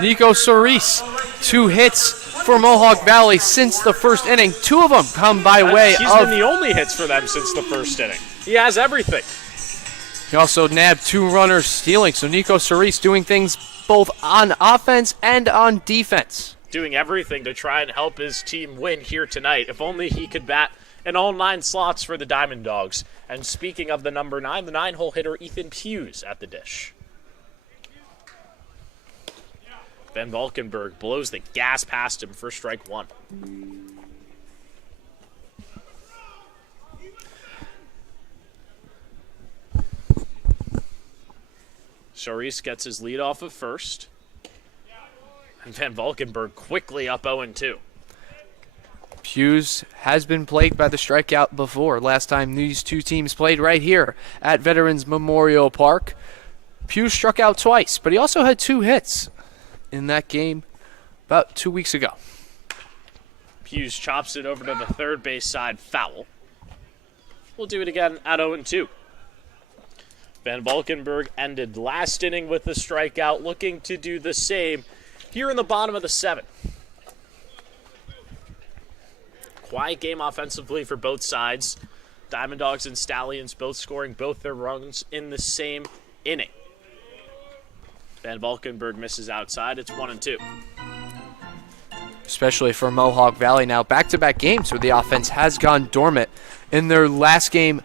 Nico Soris. 2 hits for Mohawk Valley since the first inning. 2 of them come by way He's been the only hits for them since the first inning. He has everything. He also nabbed 2 runners stealing. So Nico Soris doing things both on offense and on defense. Doing everything to try and help his team win here tonight. If only he could bat in all 9 slots for the Diamond Dawgs. And speaking of the number 9, the 9-hole hitter Ethan Hughes at the dish. Van Valkenburg blows the gas past him for strike 1. Chaurice gets his lead off of first. And Van Valkenburg quickly up 0-2. Hughes has been plagued by the strikeout before. Last time these two teams played right here at Veterans Memorial Park, Hughes struck out twice, but he also had 2 hits in that game about 2 weeks ago. Hughes chops it over to the third base side, foul. We'll do it again at 0-2. Van Valkenburg ended last inning with a strikeout, looking to do the same here in the bottom of the 7th. Quiet game offensively for both sides. Diamond Dawgs and Stallions both scoring both their runs in the same inning. Van Valkenburg misses outside. It's 1-2. Especially for Mohawk Valley now. Back-to-back games where the offense has gone dormant. In their last game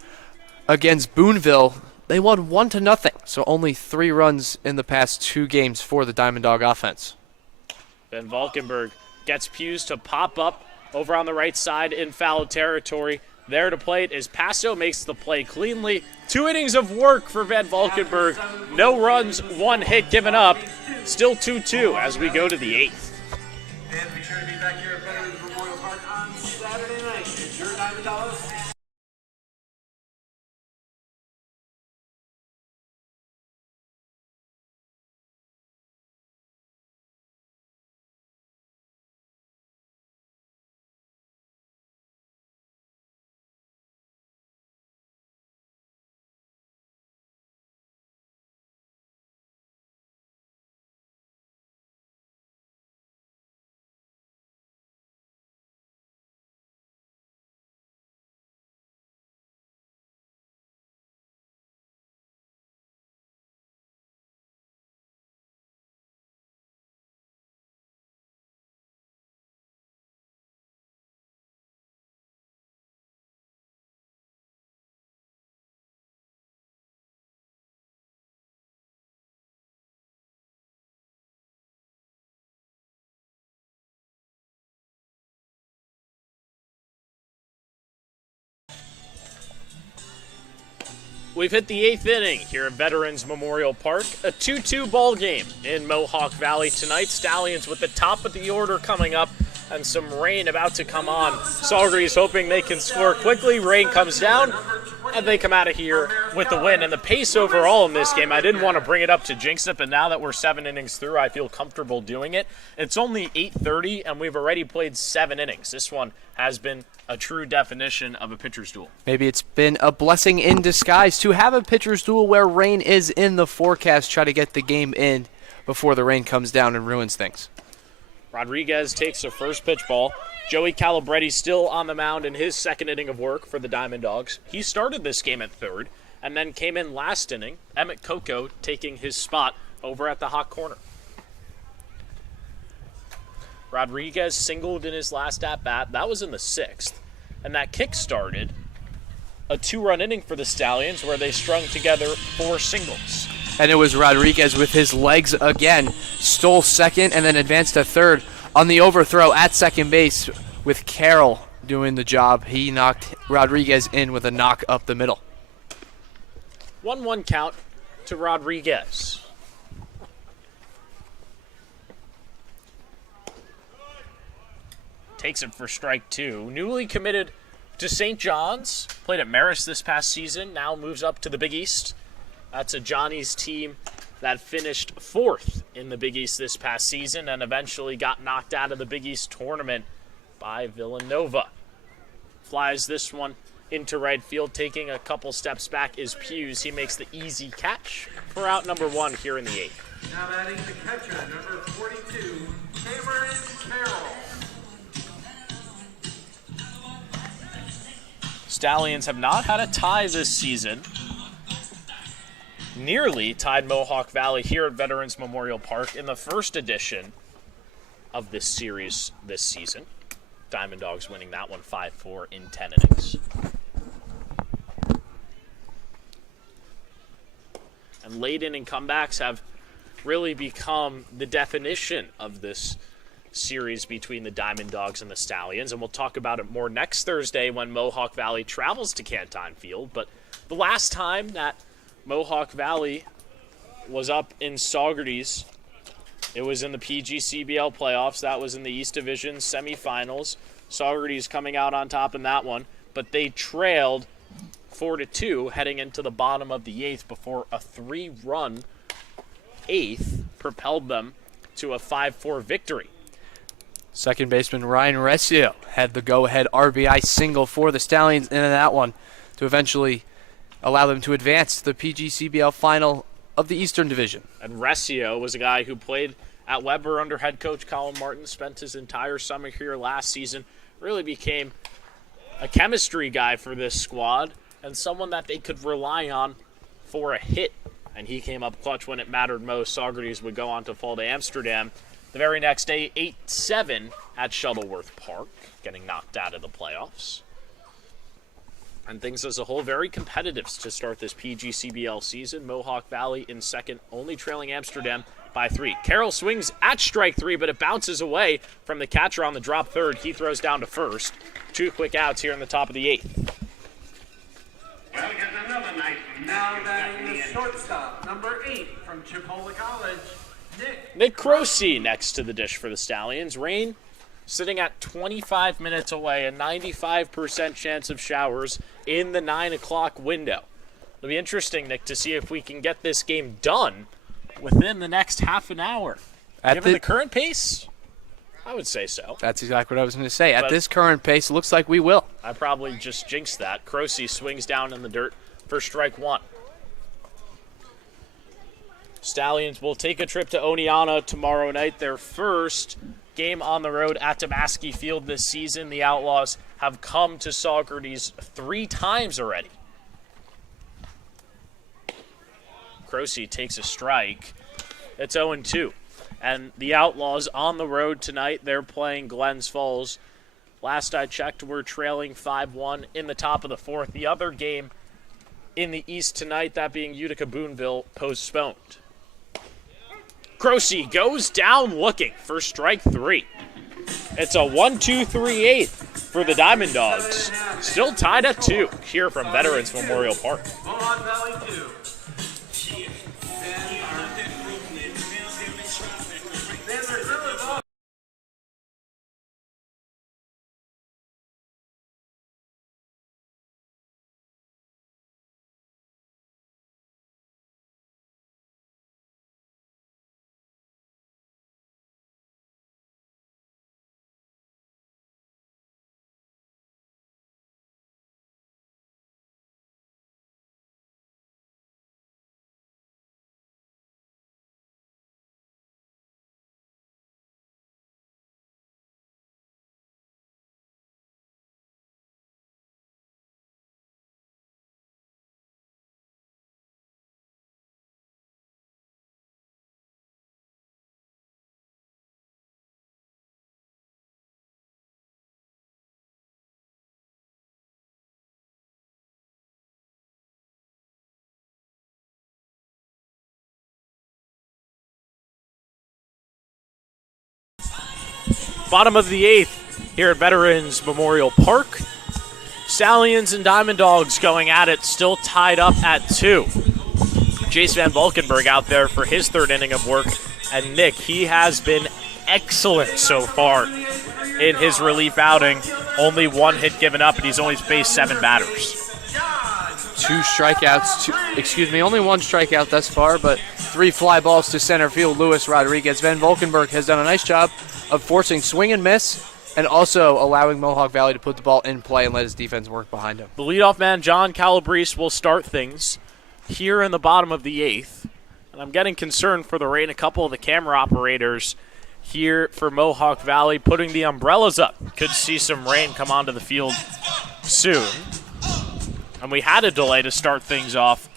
against Boonville, they won 1-0. So only 3 runs in the past 2 games for the Diamond Dog offense. Van Valkenburg gets Hughes to pop up over on the right side in foul territory. There to play it is Passo, makes the play cleanly. 2 innings of work for Van Valkenburg. No runs, 1 hit given up. Still 2-2 as we go to the 8th. And be sure to be back here at Veterans Memorial Park on Saturday night. It's your Diamond Dawgs. We've hit the 8th inning here at Veterans Memorial Park. A 2-2 ball game in Mohawk Valley tonight. Stallions with the top of the order coming up and some rain about to come on. Saugerties hoping they can score quickly. Rain comes down and they come out of here with the win. And the pace overall in this game, I didn't want to bring it up to jinx it, but now that we're 7 innings through, I feel comfortable doing it. It's only 8:30 and we've already played 7 innings. This one has been a true definition of a pitcher's duel. Maybe it's been a blessing in disguise to have a pitcher's duel where rain is in the forecast. Try to get the game in before the rain comes down and ruins things. Rodriguez takes a first pitch ball. Joey Calabretti still on the mound in his 2nd inning of work for the Diamond Dawgs. He started this game at 3rd and then came in last inning. Emmett Coco taking his spot over at the hot corner. Rodriguez singled in his last at-bat. That was in the 6th. And that kick-started a 2-run inning for the Stallions where they strung together 4 singles. And it was Rodriguez with his legs again. Stole second and then advanced to third on the overthrow at second base with Carroll doing the job. He knocked Rodriguez in with a knock up the middle. 1-1 count to Rodriguez. Takes it for strike 2. Newly committed to St. John's. Played at Marist this past season. Now moves up to the Big East. That's a Johnny's team that finished 4th in the Big East this past season and eventually got knocked out of the Big East tournament by Villanova. Flies this one into right field. Taking a couple steps back is Hughes. He makes the easy catch for out number 1 here in the 8th. Now batting the catcher, number 42, Cameron Carroll. Stallions have not had a tie this season. Nearly tied Mohawk Valley here at Veterans Memorial Park in the first edition of this series this season. Diamond Dawgs winning that one 5-4 in 10 innings. And late inning comebacks have really become the definition of this series between the Diamond Dawgs and the Stallions, and we'll talk about it more next Thursday when Mohawk Valley travels to Canton Field. But the last time that Mohawk Valley was up in Saugerties. It was in the PGCBL playoffs. That was in the East Division semifinals. Saugerties coming out on top in that one, but they trailed 4-2 heading into the bottom of the 8th before a 3-run 8th propelled them to a 5-4 victory. Second baseman Ryan Resio had the go-ahead RBI single for the Stallions in that one to eventually allow them to advance to the PGCBL final of the Eastern Division. And Resio was a guy who played at Weber under head coach Colin Martin, spent his entire summer here last season, really became a chemistry guy for this squad and someone that they could rely on for a hit. And he came up clutch when it mattered most. Saugerties would go on to fall to Amsterdam the very next day, 8-7 at Shuttleworth Park, getting knocked out of the playoffs. And things as a whole very competitive to start this PGCBL season. Mohawk Valley in second, only trailing Amsterdam by 3. Carroll swings at strike 3, but it bounces away from the catcher on the drop third. He throws down to first. 2 quick outs here in the top of the 8th. Now batting the shortstop, number 8 from Chipola College, Nick Croce next to the dish for the Stallions. Rain sitting at 25 minutes away, a 95% chance of showers in the 9 o'clock window. It'll be interesting, Nick, to see if we can get this game done within the next half an hour. Given the current pace, I would say so. That's exactly what I was going to say. At this current pace, it looks like we will. I probably just jinxed that. Croce swings down in the dirt for strike 1. Stallions will take a trip to Oneonta tomorrow night, their first game on the road at Damaski Field this season. The Outlaws have come to Saugerties 3 times already. Croce takes a strike. It's 0-2. And the Outlaws on the road tonight, they're playing Glens Falls. Last I checked, we're trailing 5-1 in the top of the 4th. The other game in the East tonight, that being Utica Boonville, postponed. Croce goes down looking for strike 3. It's a 1-2-3-8 for the Diamond Dawgs. Still tied at 2 here from Veterans Memorial Park. Mohawk Valley 2. Bottom of the 8th here at Veterans Memorial Park. Stallions and Diamond Dawgs going at it, still tied up at 2. Jace Van Valkenburg out there for his 3rd inning of work. And Nick, he has been excellent so far in his relief outing. Only 1 hit given up, and he's only faced 7 batters. 2 strikeouts, only 1 strikeout thus far, but 3 fly balls to center field. Luis Rodriguez. Van Valkenburg has done a nice job of forcing swing and miss and also allowing Mohawk Valley to put the ball in play and let his defense work behind him. The leadoff man, John Calabrese, will start things here in the bottom of the 8th. And I'm getting concerned for the rain. A couple of the camera operators here for Mohawk Valley putting the umbrellas up. Could see some rain come onto the field soon. And we had a delay to start things off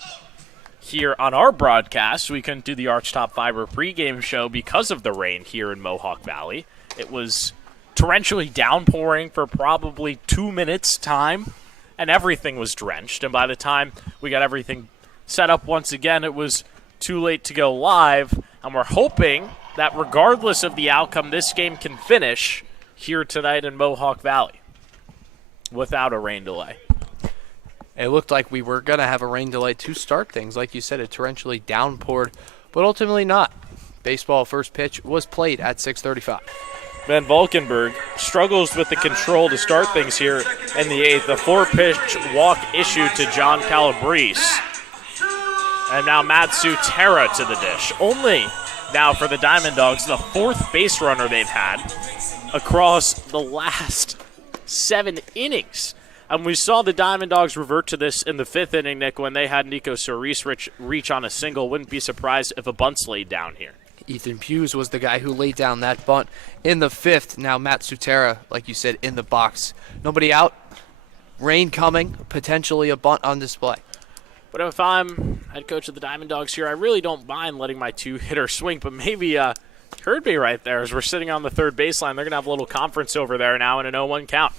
here on our broadcast. We couldn't do the Archtop Fiber pregame show because of the rain here in Mohawk Valley. It was torrentially downpouring for probably 2 minutes time, and everything was drenched. And by the time we got everything set up once again, it was too late to go live. And we're hoping that regardless of the outcome, this game can finish here tonight in Mohawk Valley without a rain delay. It looked like we were going to have a rain delay to start things. Like you said, it torrentially downpoured but ultimately not. Baseball first pitch was played at 6:35. Van Valkenburg struggles with the control to start things here in the 8th. The 4-pitch walk issued to John Calabrese. And now Matt Sutera to the dish. Only now for the Diamond Dawgs, the 4th base runner they've had across the last 7 innings. And we saw the Diamond Dawgs revert to this in the 5th inning, Nick, when they had Nico Solis reach on a single. Wouldn't be surprised if a bunt's laid down here. Ethan Hughes was the guy who laid down that bunt in the 5th. Now Matt Sutera, like you said, in the box. Nobody out. Rain coming. Potentially a bunt on display. But if I'm head coach of the Diamond Dawgs here, I really don't mind letting my 2-hitter swing. But maybe heard me right there as we're sitting on the 3rd baseline. They're going to have a little conference over there now in an 0-1 count.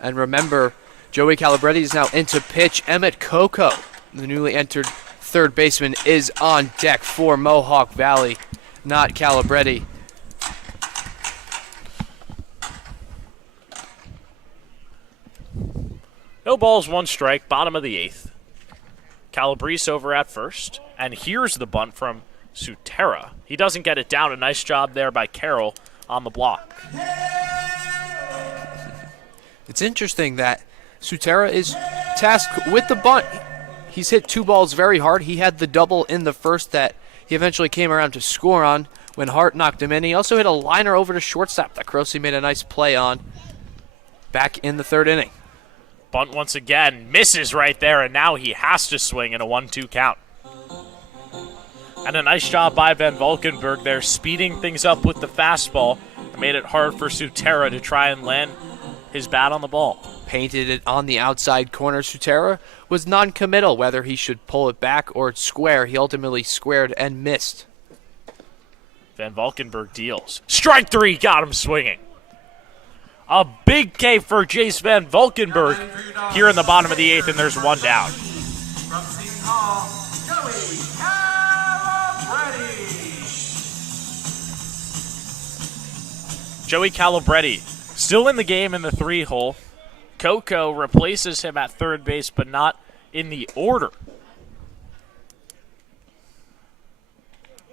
And remember, Joey Calabretti is now into pitch. Emmett Coco, the newly entered 3rd baseman, is on deck for Mohawk Valley, not Calabretti. No balls, 1 strike, bottom of the 8th. Calabrese over at first, and here's the bunt from Sutera. He doesn't get it down. A nice job there by Carroll on the block. It's interesting that Sutera is tasked with the bunt. He's hit 2 balls very hard. He had the double in the 1st that he eventually came around to score on when Hart knocked him in. He also hit a liner over to shortstop that Crosey made a nice play on back in the 3rd inning. Bunt once again, misses right there, and now he has to swing in a 1-2 count. And a nice job by Van Valkenburg there, speeding things up with the fastball. It made it hard for Sutera to try and land his bat on the ball. Painted it on the outside corner. Sutera was non-committal whether he should pull it back or square. He ultimately squared and missed. Van Valkenburg deals. Strike 3, got him swinging. A big K for Jace Van Valkenburg here in the bottom of the 8th, and there's 1 down. From Seton Hall, Joey Calabretti. Joey Calabretti still in the game in the 3-hole. Coco replaces him at 3rd base, but not in the order.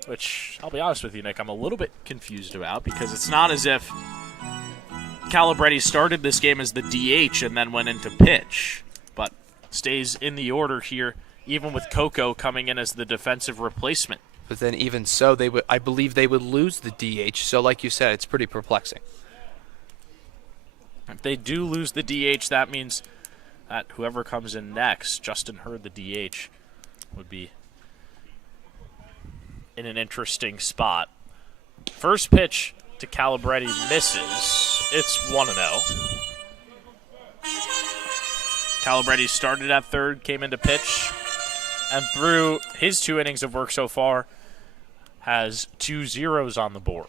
Which, I'll be honest with you, Nick, I'm a little bit confused about, because it's not as if Calabretti started this game as the DH and then went into pitch, but stays in the order here, even with Coco coming in as the defensive replacement. But then even so, I believe they would lose the DH. So like you said, it's pretty perplexing. If they do lose the DH, that means that whoever comes in next, Justin Hurd, the DH, would be in an interesting spot. First pitch to Calabretti misses. It's 1-0. Calabretti started at 3rd, came into pitch, and through his 2 innings of work so far, has 2 zeros on the board.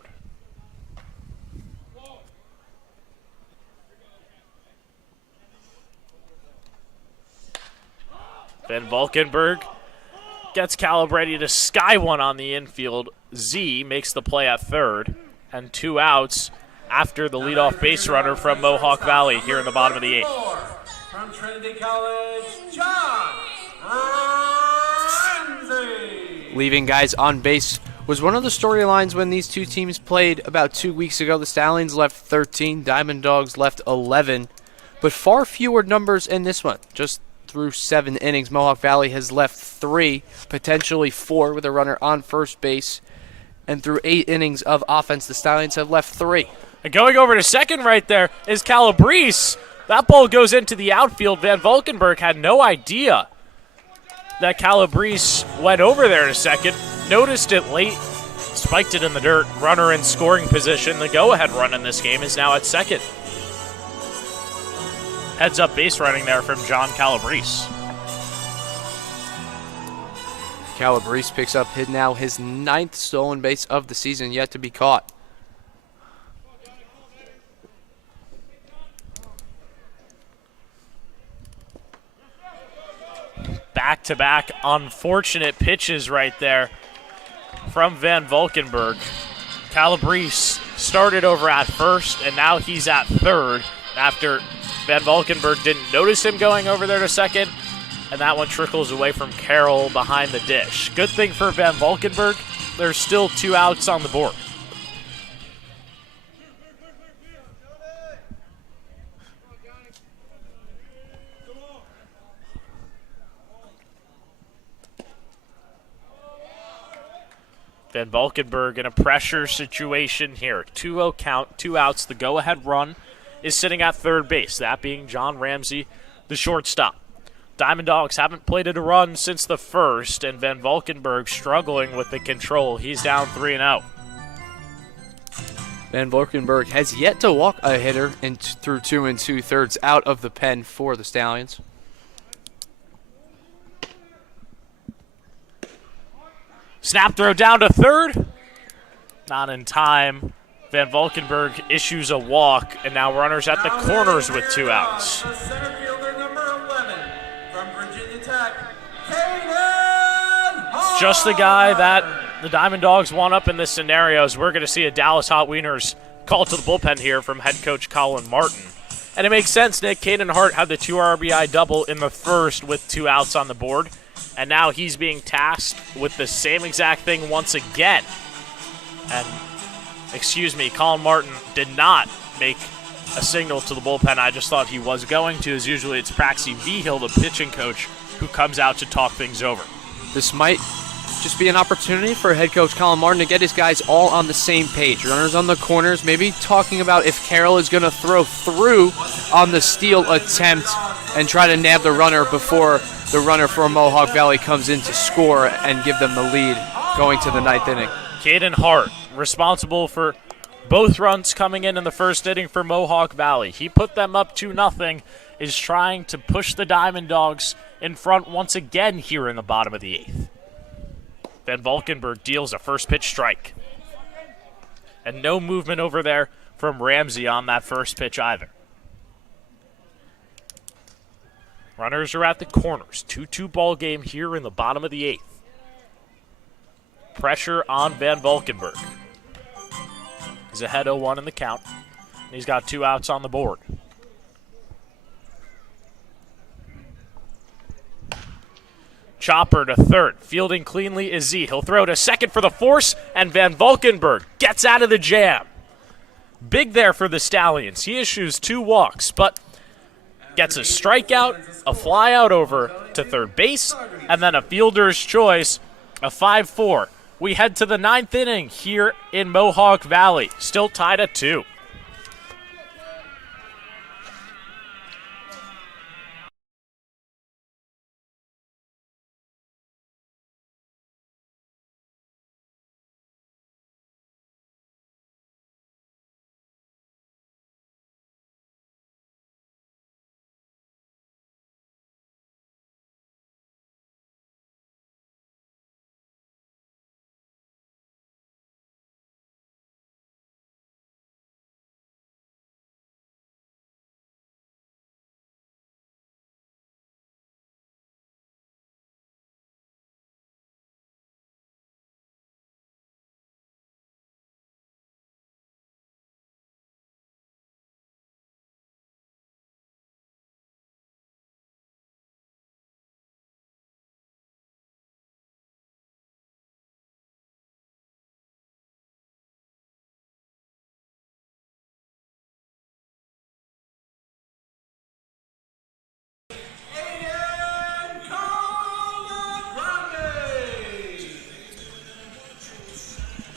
Van Valkenburg gets Calabretti to sky one on the infield. Z makes the play at 3rd, and 2 outs after the leadoff base runner from Mohawk Valley here in the bottom of the 8th. From Trinity College, John Ramsey. Leaving guys on base was one of the storylines when these 2 teams played about 2 weeks ago. The Stallions left 13, Diamond Dawgs left 11, but far fewer numbers in this one. Just through 7 innings, Mohawk Valley has left 3, potentially 4 with a runner on first base. And through 8 innings of offense, the Stallions have left 3. And going over to second right there is Calabrese. That ball goes into the outfield. Van Valkenburg had no idea that Calabrese went over there to second. Noticed it late, spiked it in the dirt. Runner in scoring position. The go-ahead run in this game is now at second. Heads up base running there from John Calabrese. Calabrese picks up now his 9th stolen base of the season, yet to be caught. Back-to-back unfortunate pitches right there from Van Valkenburg. Calabrese started over at 1st, and now he's at 3rd after Van Valkenburg didn't notice him going over there to 2nd, and that one trickles away from Carroll behind the dish. Good thing for Van Valkenburg, there's still 2 outs on the board. Van Valkenburg in a pressure situation here. 2-0 count, 2 outs. The go-ahead run is sitting at third base, that being John Ramsey, the shortstop. Diamond Dawgs haven't played a run since the first, and Van Valkenburg struggling with the control. He's down 3-0. Van Valkenburg has yet to walk a hitter through 2 2/3 out of the pen for the Stallions. Snap throw down to third. Not in time. Van Valkenburg issues a walk, and now runners at the corners with 2 outs. The center fielder, number 11, from Virginia Tech, Caden Hart. Just the guy that the Diamond Dawgs want up in this scenario, as we're going to see a Dallas Hot Wieners call to the bullpen here from head coach Colin Martin. And it makes sense, Nick. Caden Hart had the 2 RBI double in the first with 2 outs on the board. And now he's being tasked with the same exact thing once again. And, Colin Martin did not make a signal to the bullpen. I just thought he was going to, as usually it's Praxi Vigil, the pitching coach, who comes out to talk things over. This might just be an opportunity for head coach Colin Martin to get his guys all on the same page. Runners on the corners, maybe talking about if Carroll is going to throw through on the steal attempt and try to nab the runner before the runner for Mohawk Valley comes in to score and give them the lead going to the 9th inning. Caden Hart, responsible for both runs coming in the first inning for Mohawk Valley. He put them up 2-0, is trying to push the Diamond Dawgs in front once again here in the bottom of the 8th. Van Valkenburg deals a first pitch strike. And no movement over there from Ramsey on that first pitch either. Runners are at the corners. 2-2 ball game here in the bottom of the 8th. Pressure on Van Valkenburg. He's ahead 0-1 in the count. And he's got 2 outs on the board. Chopper to third. Fielding cleanly is Z. He'll throw to second for the force, and Van Valkenburg gets out of the jam. Big there for the Stallions. He issues 2 walks, but gets a strikeout, a fly out over to third base, and then a fielder's choice, a 5-4. We head to the 9th inning here in Mohawk Valley, still tied at 2.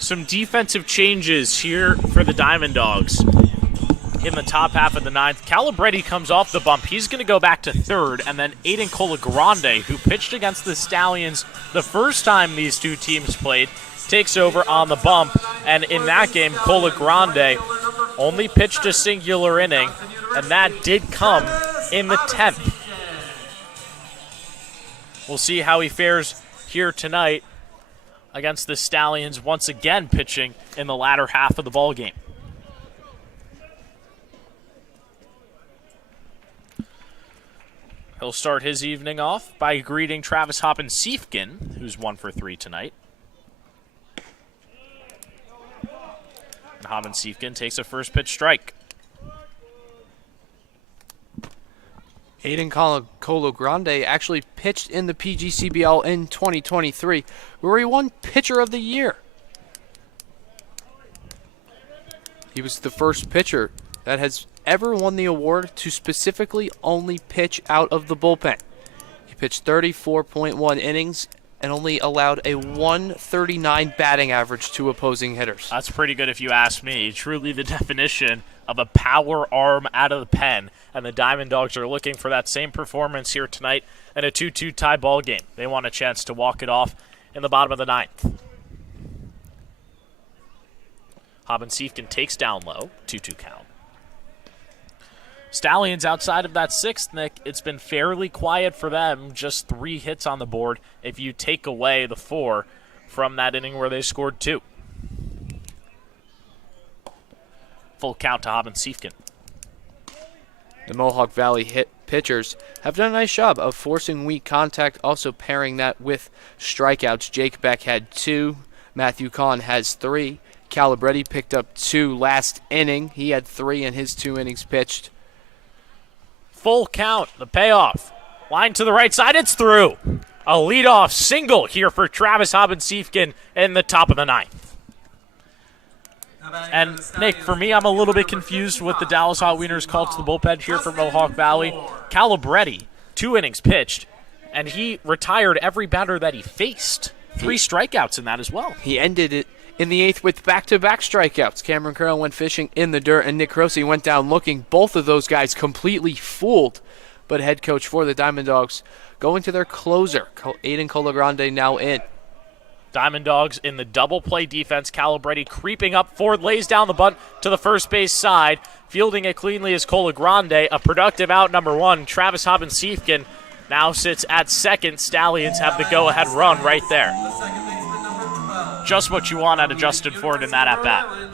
Some defensive changes here for the Diamond Dawgs in the top half of the 9th. Calabretti comes off the bump. He's going to go back to third, and then Aiden Colagrande, who pitched against the Stallions the first time these 2 teams played, takes over on the bump. And in that game, Colagrande only pitched a singular inning, and that did come in the 10th. We'll see how he fares here tonight against the Stallions, once again pitching in the latter half of the ball game. He'll start his evening off by greeting Travis Hoppen-Siefken, who's 1 for 3 tonight. And Hoppen-Siefken takes a first pitch strike. Aiden Colagrande actually pitched in the PGCBL in 2023, where he won Pitcher of the Year. He was the first pitcher that has ever won the award to specifically only pitch out of the bullpen. He pitched 34.1 innings and only allowed a 139 batting average to opposing hitters. That's pretty good if you ask me. Truly the definition of a power arm out of the pen. And the Diamond Dawgs are looking for that same performance here tonight in a 2-2 tie ball game. They want a chance to walk it off in the bottom of the ninth. Hobbin-Siefken takes down low, 2-2 count. Stallions outside of that sixth, Nick, it's been fairly quiet for them. Just 3 hits on the board if you take away the 4 from that inning where they scored 2. Full count to Hobbin-Siefken. The Mohawk Valley pitchers have done a nice job of forcing weak contact, also pairing that with strikeouts. Jake Beck had 2. Matthew Kahn has 3. Calabretti picked up 2 last inning. He had 3 in his 2 innings pitched. Full count, the payoff. Line to the right side, it's through. A leadoff single here for Travis Hobbin-Siefken in the top of the ninth. And, Nick, for me, I'm a little bit confused with the Dallas Hot Wieners call to the bullpen here for Mohawk Valley. Calabretti, 2 innings pitched, and he retired every batter that he faced. 3 strikeouts in that as well. He ended it in the 8th with back-to-back strikeouts. Cameron Carroll went fishing in the dirt, and Nick Rossi went down looking. Both of those guys completely fooled. But head coach for the Diamond Dawgs going to their closer. Aiden Colagrande now in. Diamond Dawgs in the double play defense. Calabretti creeping up. Ford lays down the bunt to the first base side. Fielding it cleanly is Colagrande. A productive out, number 1. Travis Hobbin-Siefken now sits at second. Stallions have the go-ahead run right there. Just what you want out of Justin Ford in that at-bat.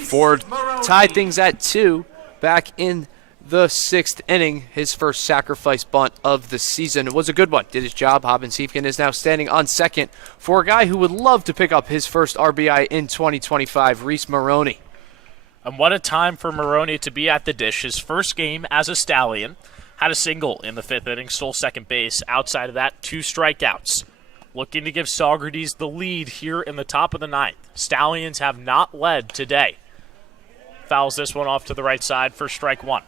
Ford tied things at 2 back in the 6th inning. His first sacrifice bunt of the season. It was a good one. Did his job. Hobbin-Siefken is now standing on second for a guy who would love to pick up his first RBI in 2025, Reese Maroney. And what a time for Maroney to be at the dish. His first game as a Stallion. Had a single in the 5th inning, stole second base. Outside of that, 2 strikeouts. Looking to give Saugerties the lead here in the top of the 9th. Stallions have not led today. Fouls this one off to the right side for strike 1.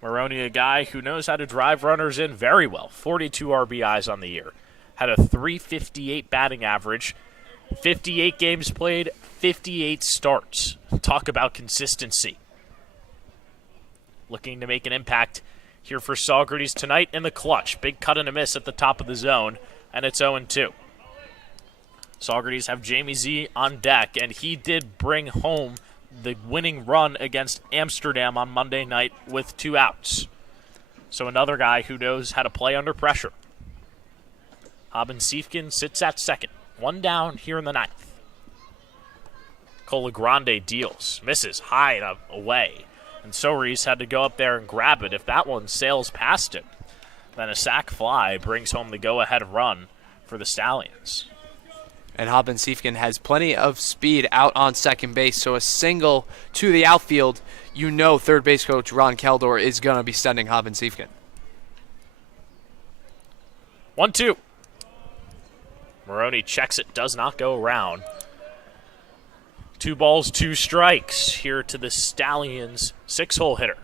Maroney, a guy who knows how to drive runners in very well. 42 RBIs on the year. Had a .358 batting average. 58 games played, 58 starts. Talk about consistency. Looking to make an impact here for Saugerties tonight in the clutch. Big cut and a miss at the top of the zone, and it's 0-2. Saugerties have Jamie Z on deck, and he did bring home the winning run against Amsterdam on Monday night with 2 outs. So another guy who knows how to play under pressure. Hobbin-Siefken sits at second. 1 down here in the 9th. Colagrande deals. Misses high and away. And Saugerties had to go up there and grab it. If that one sails past it, then a sac fly brings home the go-ahead run for the Stallions. And Hobbin-Siefken has plenty of speed out on second base, so a single to the outfield, you know third base coach Ron Keldor is going to be sending Hobbin-Siefken. 1-2. Maroney checks it, does not go around. 2 balls, 2 strikes here to the Stallions' 6-hole hitter.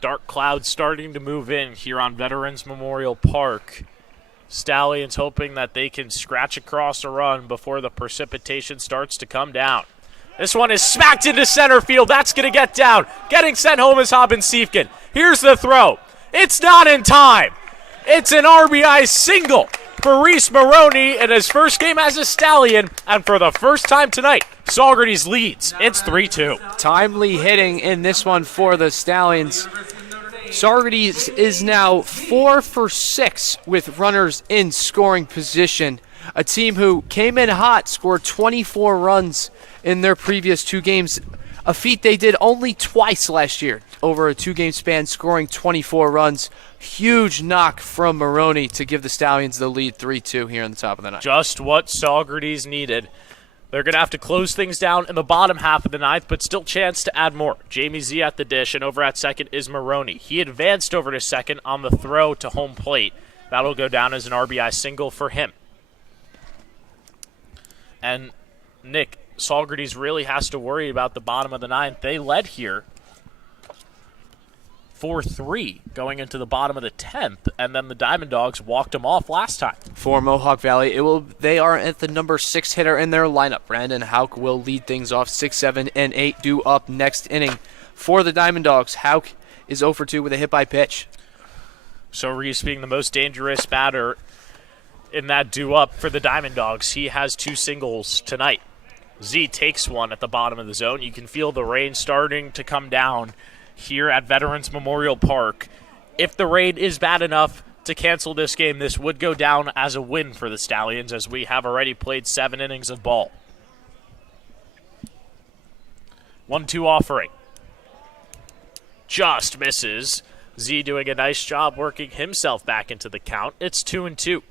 Dark clouds starting to move in here on Veterans Memorial Park. Stallions hoping that they can scratch across a run before the precipitation starts to come down. This one is smacked into center field. That's going to get down. Getting sent home is Hobbin-Siefken. Here's the throw. It's not in time. It's an RBI single for Reese Maroney in his first game as a Stallion, and for the first time tonight, Saugerties leads. It's 3-2. Timely hitting in this one for the Stallions. Saugerties is now 4 for 6 with runners in scoring position. A team who came in hot, scored 24 runs in their previous 2 games, a feat they did only twice last year over a 2-game span, scoring 24 runs. Huge knock from Maroney to give the Stallions the lead 3-2 here in the top of the 9th. Just what Saugerties needed. They're going to have to close things down in the bottom half of the ninth, but still chance to add more. Jamie Z at the dish, and over at second is Maroney. He advanced over to second on the throw to home plate. That'll go down as an RBI single for him. And Nick, Saugerties really has to worry about the bottom of the ninth. They led here 4-3 going into the bottom of the 10th, and then the Diamond Dawgs walked them off last time. For Mohawk Valley, they are at the number 6 hitter in their lineup. Brandon Hauk will lead things off. 6, 7, and 8 due up next inning. For the Diamond Dawgs, Hauk is 0 for 2 with a hit by pitch. So Reese being the most dangerous batter in that due up for the Diamond Dawgs. He has 2 singles tonight. Z takes one at the bottom of the zone. You can feel the rain starting to come down here at Veterans Memorial Park. If the rain is bad enough to cancel this game, this would go down as a win for the Stallions, as we have already played 7 innings of ball. 1-2 offering. Just misses. Z doing a nice job working himself back into the count. It's 2-2.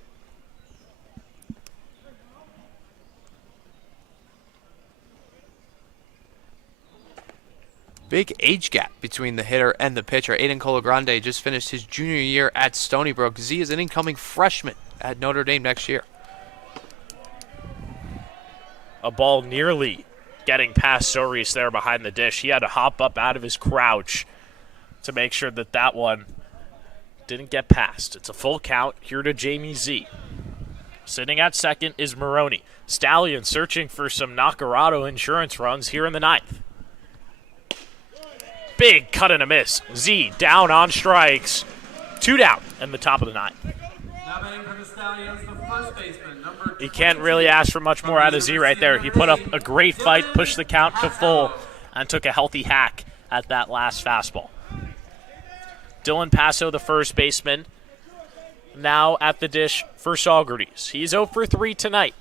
Big age gap between the hitter and the pitcher. Aiden Colagrande just finished his junior year at Stony Brook. Z is an incoming freshman at Notre Dame next year. A ball nearly getting past Soris there behind the dish. He had to hop up out of his crouch to make sure that that one didn't get past. It's a full count here to Jamie Z. Sitting at second is Maroney. Stallion searching for some Nacarado insurance runs here in the ninth. Big cut and a miss. Z down on strikes. 2 down in the top of the ninth. Now batting for the Stallions, the first baseman, number You can't really ask for much more out of Z right there. He put up a great fight, pushed the count to full, and took a healthy hack at that last fastball. Dylan Passo, the first baseman, now at the dish for Saugerties. He's 0 for 3 tonight,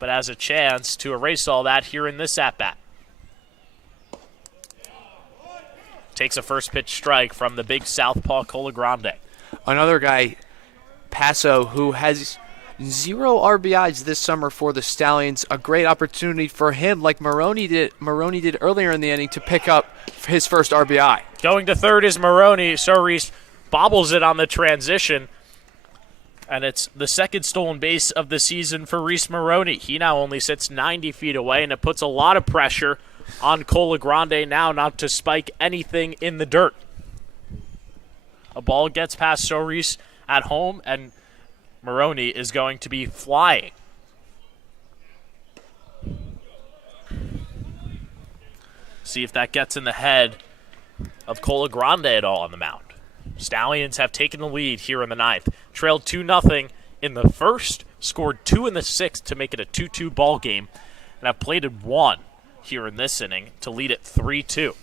but has a chance to erase all that here in this at-bat. Takes a first pitch strike from the big southpaw Colagrande. Another guy, Passo, who has 0 RBIs this summer for the Stallions. A great opportunity for him, like Maroney did earlier in the inning, to pick up his first RBI. Going to third is Maroney. Soris bobbles it on the transition, and it's the second stolen base of the season for Reese Maroney. He now only sits 90 feet away, and it puts a lot of pressure on Colagrande now not to spike anything in the dirt. A ball gets past Soris at home, and Maroney is going to be flying. See if that gets in the head of Colagrande at all on the mound. Stallions have taken the lead here in the ninth. Trailed 2-0 in the first, scored 2 in the sixth to make it a 2-2 ball game, and have plated 1 here in this inning to lead it 3-2.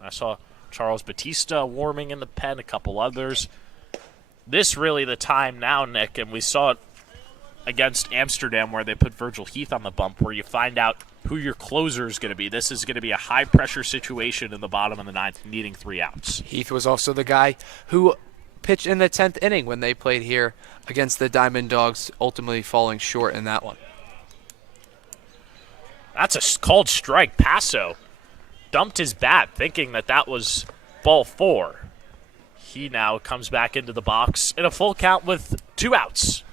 I saw Charles Batista warming in the pen, a couple others. This really the time now, Nick, and we saw it against Amsterdam where they put Virgil Heath on the bump, where you find out who your closer is going to be. This is going to be a high-pressure situation in the bottom of the ninth, needing 3 outs. Heath was also the guy who pitched in the 10th inning when they played here against the Diamond Dawgs, ultimately falling short in that one. That's a called strike. Passo dumped his bat thinking that that was ball 4. He now comes back into the box in a full count with 2 outs.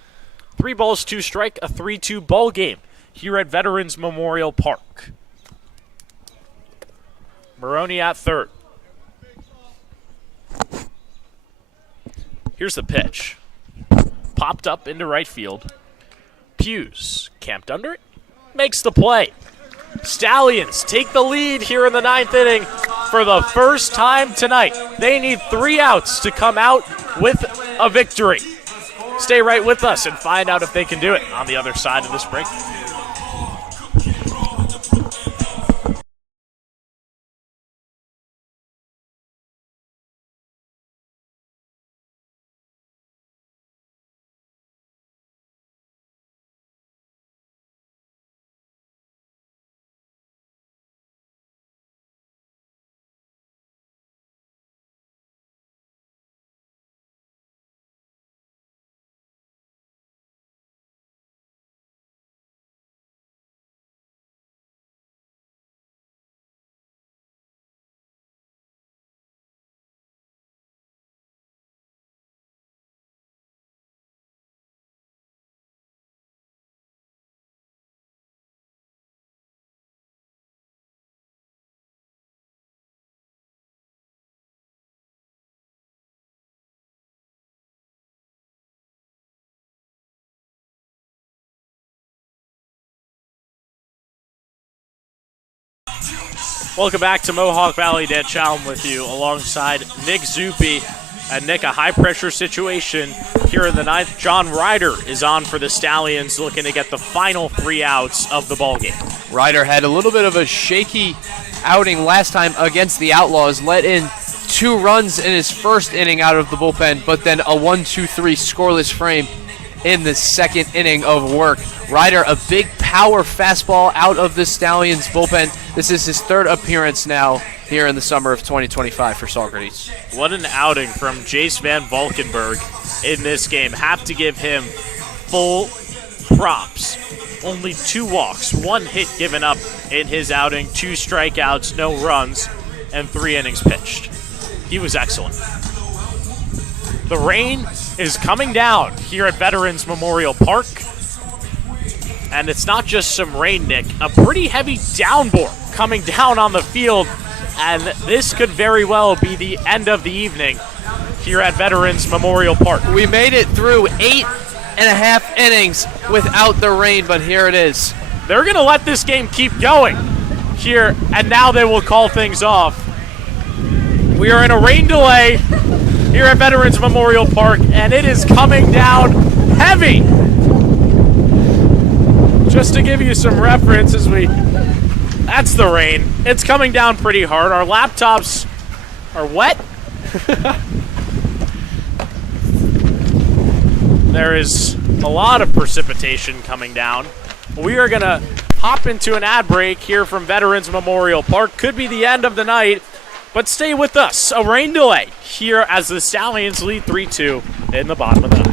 3 balls, 2 strike, a 3-2 ball game here at Veterans Memorial Park. Maroney at third. Here's the pitch. Popped up into right field. Hughes camped under it, makes the play. Stallions take the lead here in the 9th inning for the first time tonight. They need 3 outs to come out with a victory. Stay right with us and find out if they can do it on the other side of this break. Welcome back to Mohawk Valley. Dan Chalm with you alongside Nick Zuppi. And Nick, a high-pressure situation here in the ninth. John Ryder is on for the Stallions, looking to get the final 3 outs of the ballgame. Ryder had a little bit of a shaky outing last time against the Outlaws, let in 2 runs in his first inning out of the bullpen, but then a 1-2-3 scoreless frame in the second inning of work. Ryder, a big power fastball out of the Stallions bullpen. This is his 3rd appearance now here in the summer of 2025 for Saugerties. What an outing from Jace Van Valkenburg in this game. Have to give him full props. Only 2 walks, 1 hit given up in his outing, 2 strikeouts, no runs, and 3 innings pitched. He was excellent. The rain is coming down here at Veterans Memorial Park. And it's not just some rain, Nick. A pretty heavy downpour coming down on the field. And this could very well be the end of the evening here at Veterans Memorial Park. We made it through 8.5 innings without the rain, but here it is. They're going to let this game keep going here, and now they will call things off. We are in a rain delay here at Veterans Memorial Park, and it is coming down heavy. Just to give you some reference, that's the rain. It's coming down pretty hard. Our laptops are wet. There is a lot of precipitation coming down. We are going to hop into an ad break here from Veterans Memorial Park. Could be the end of the night, but stay with us. A rain delay here as the Stallions lead 3-2 in the bottom of the ninth.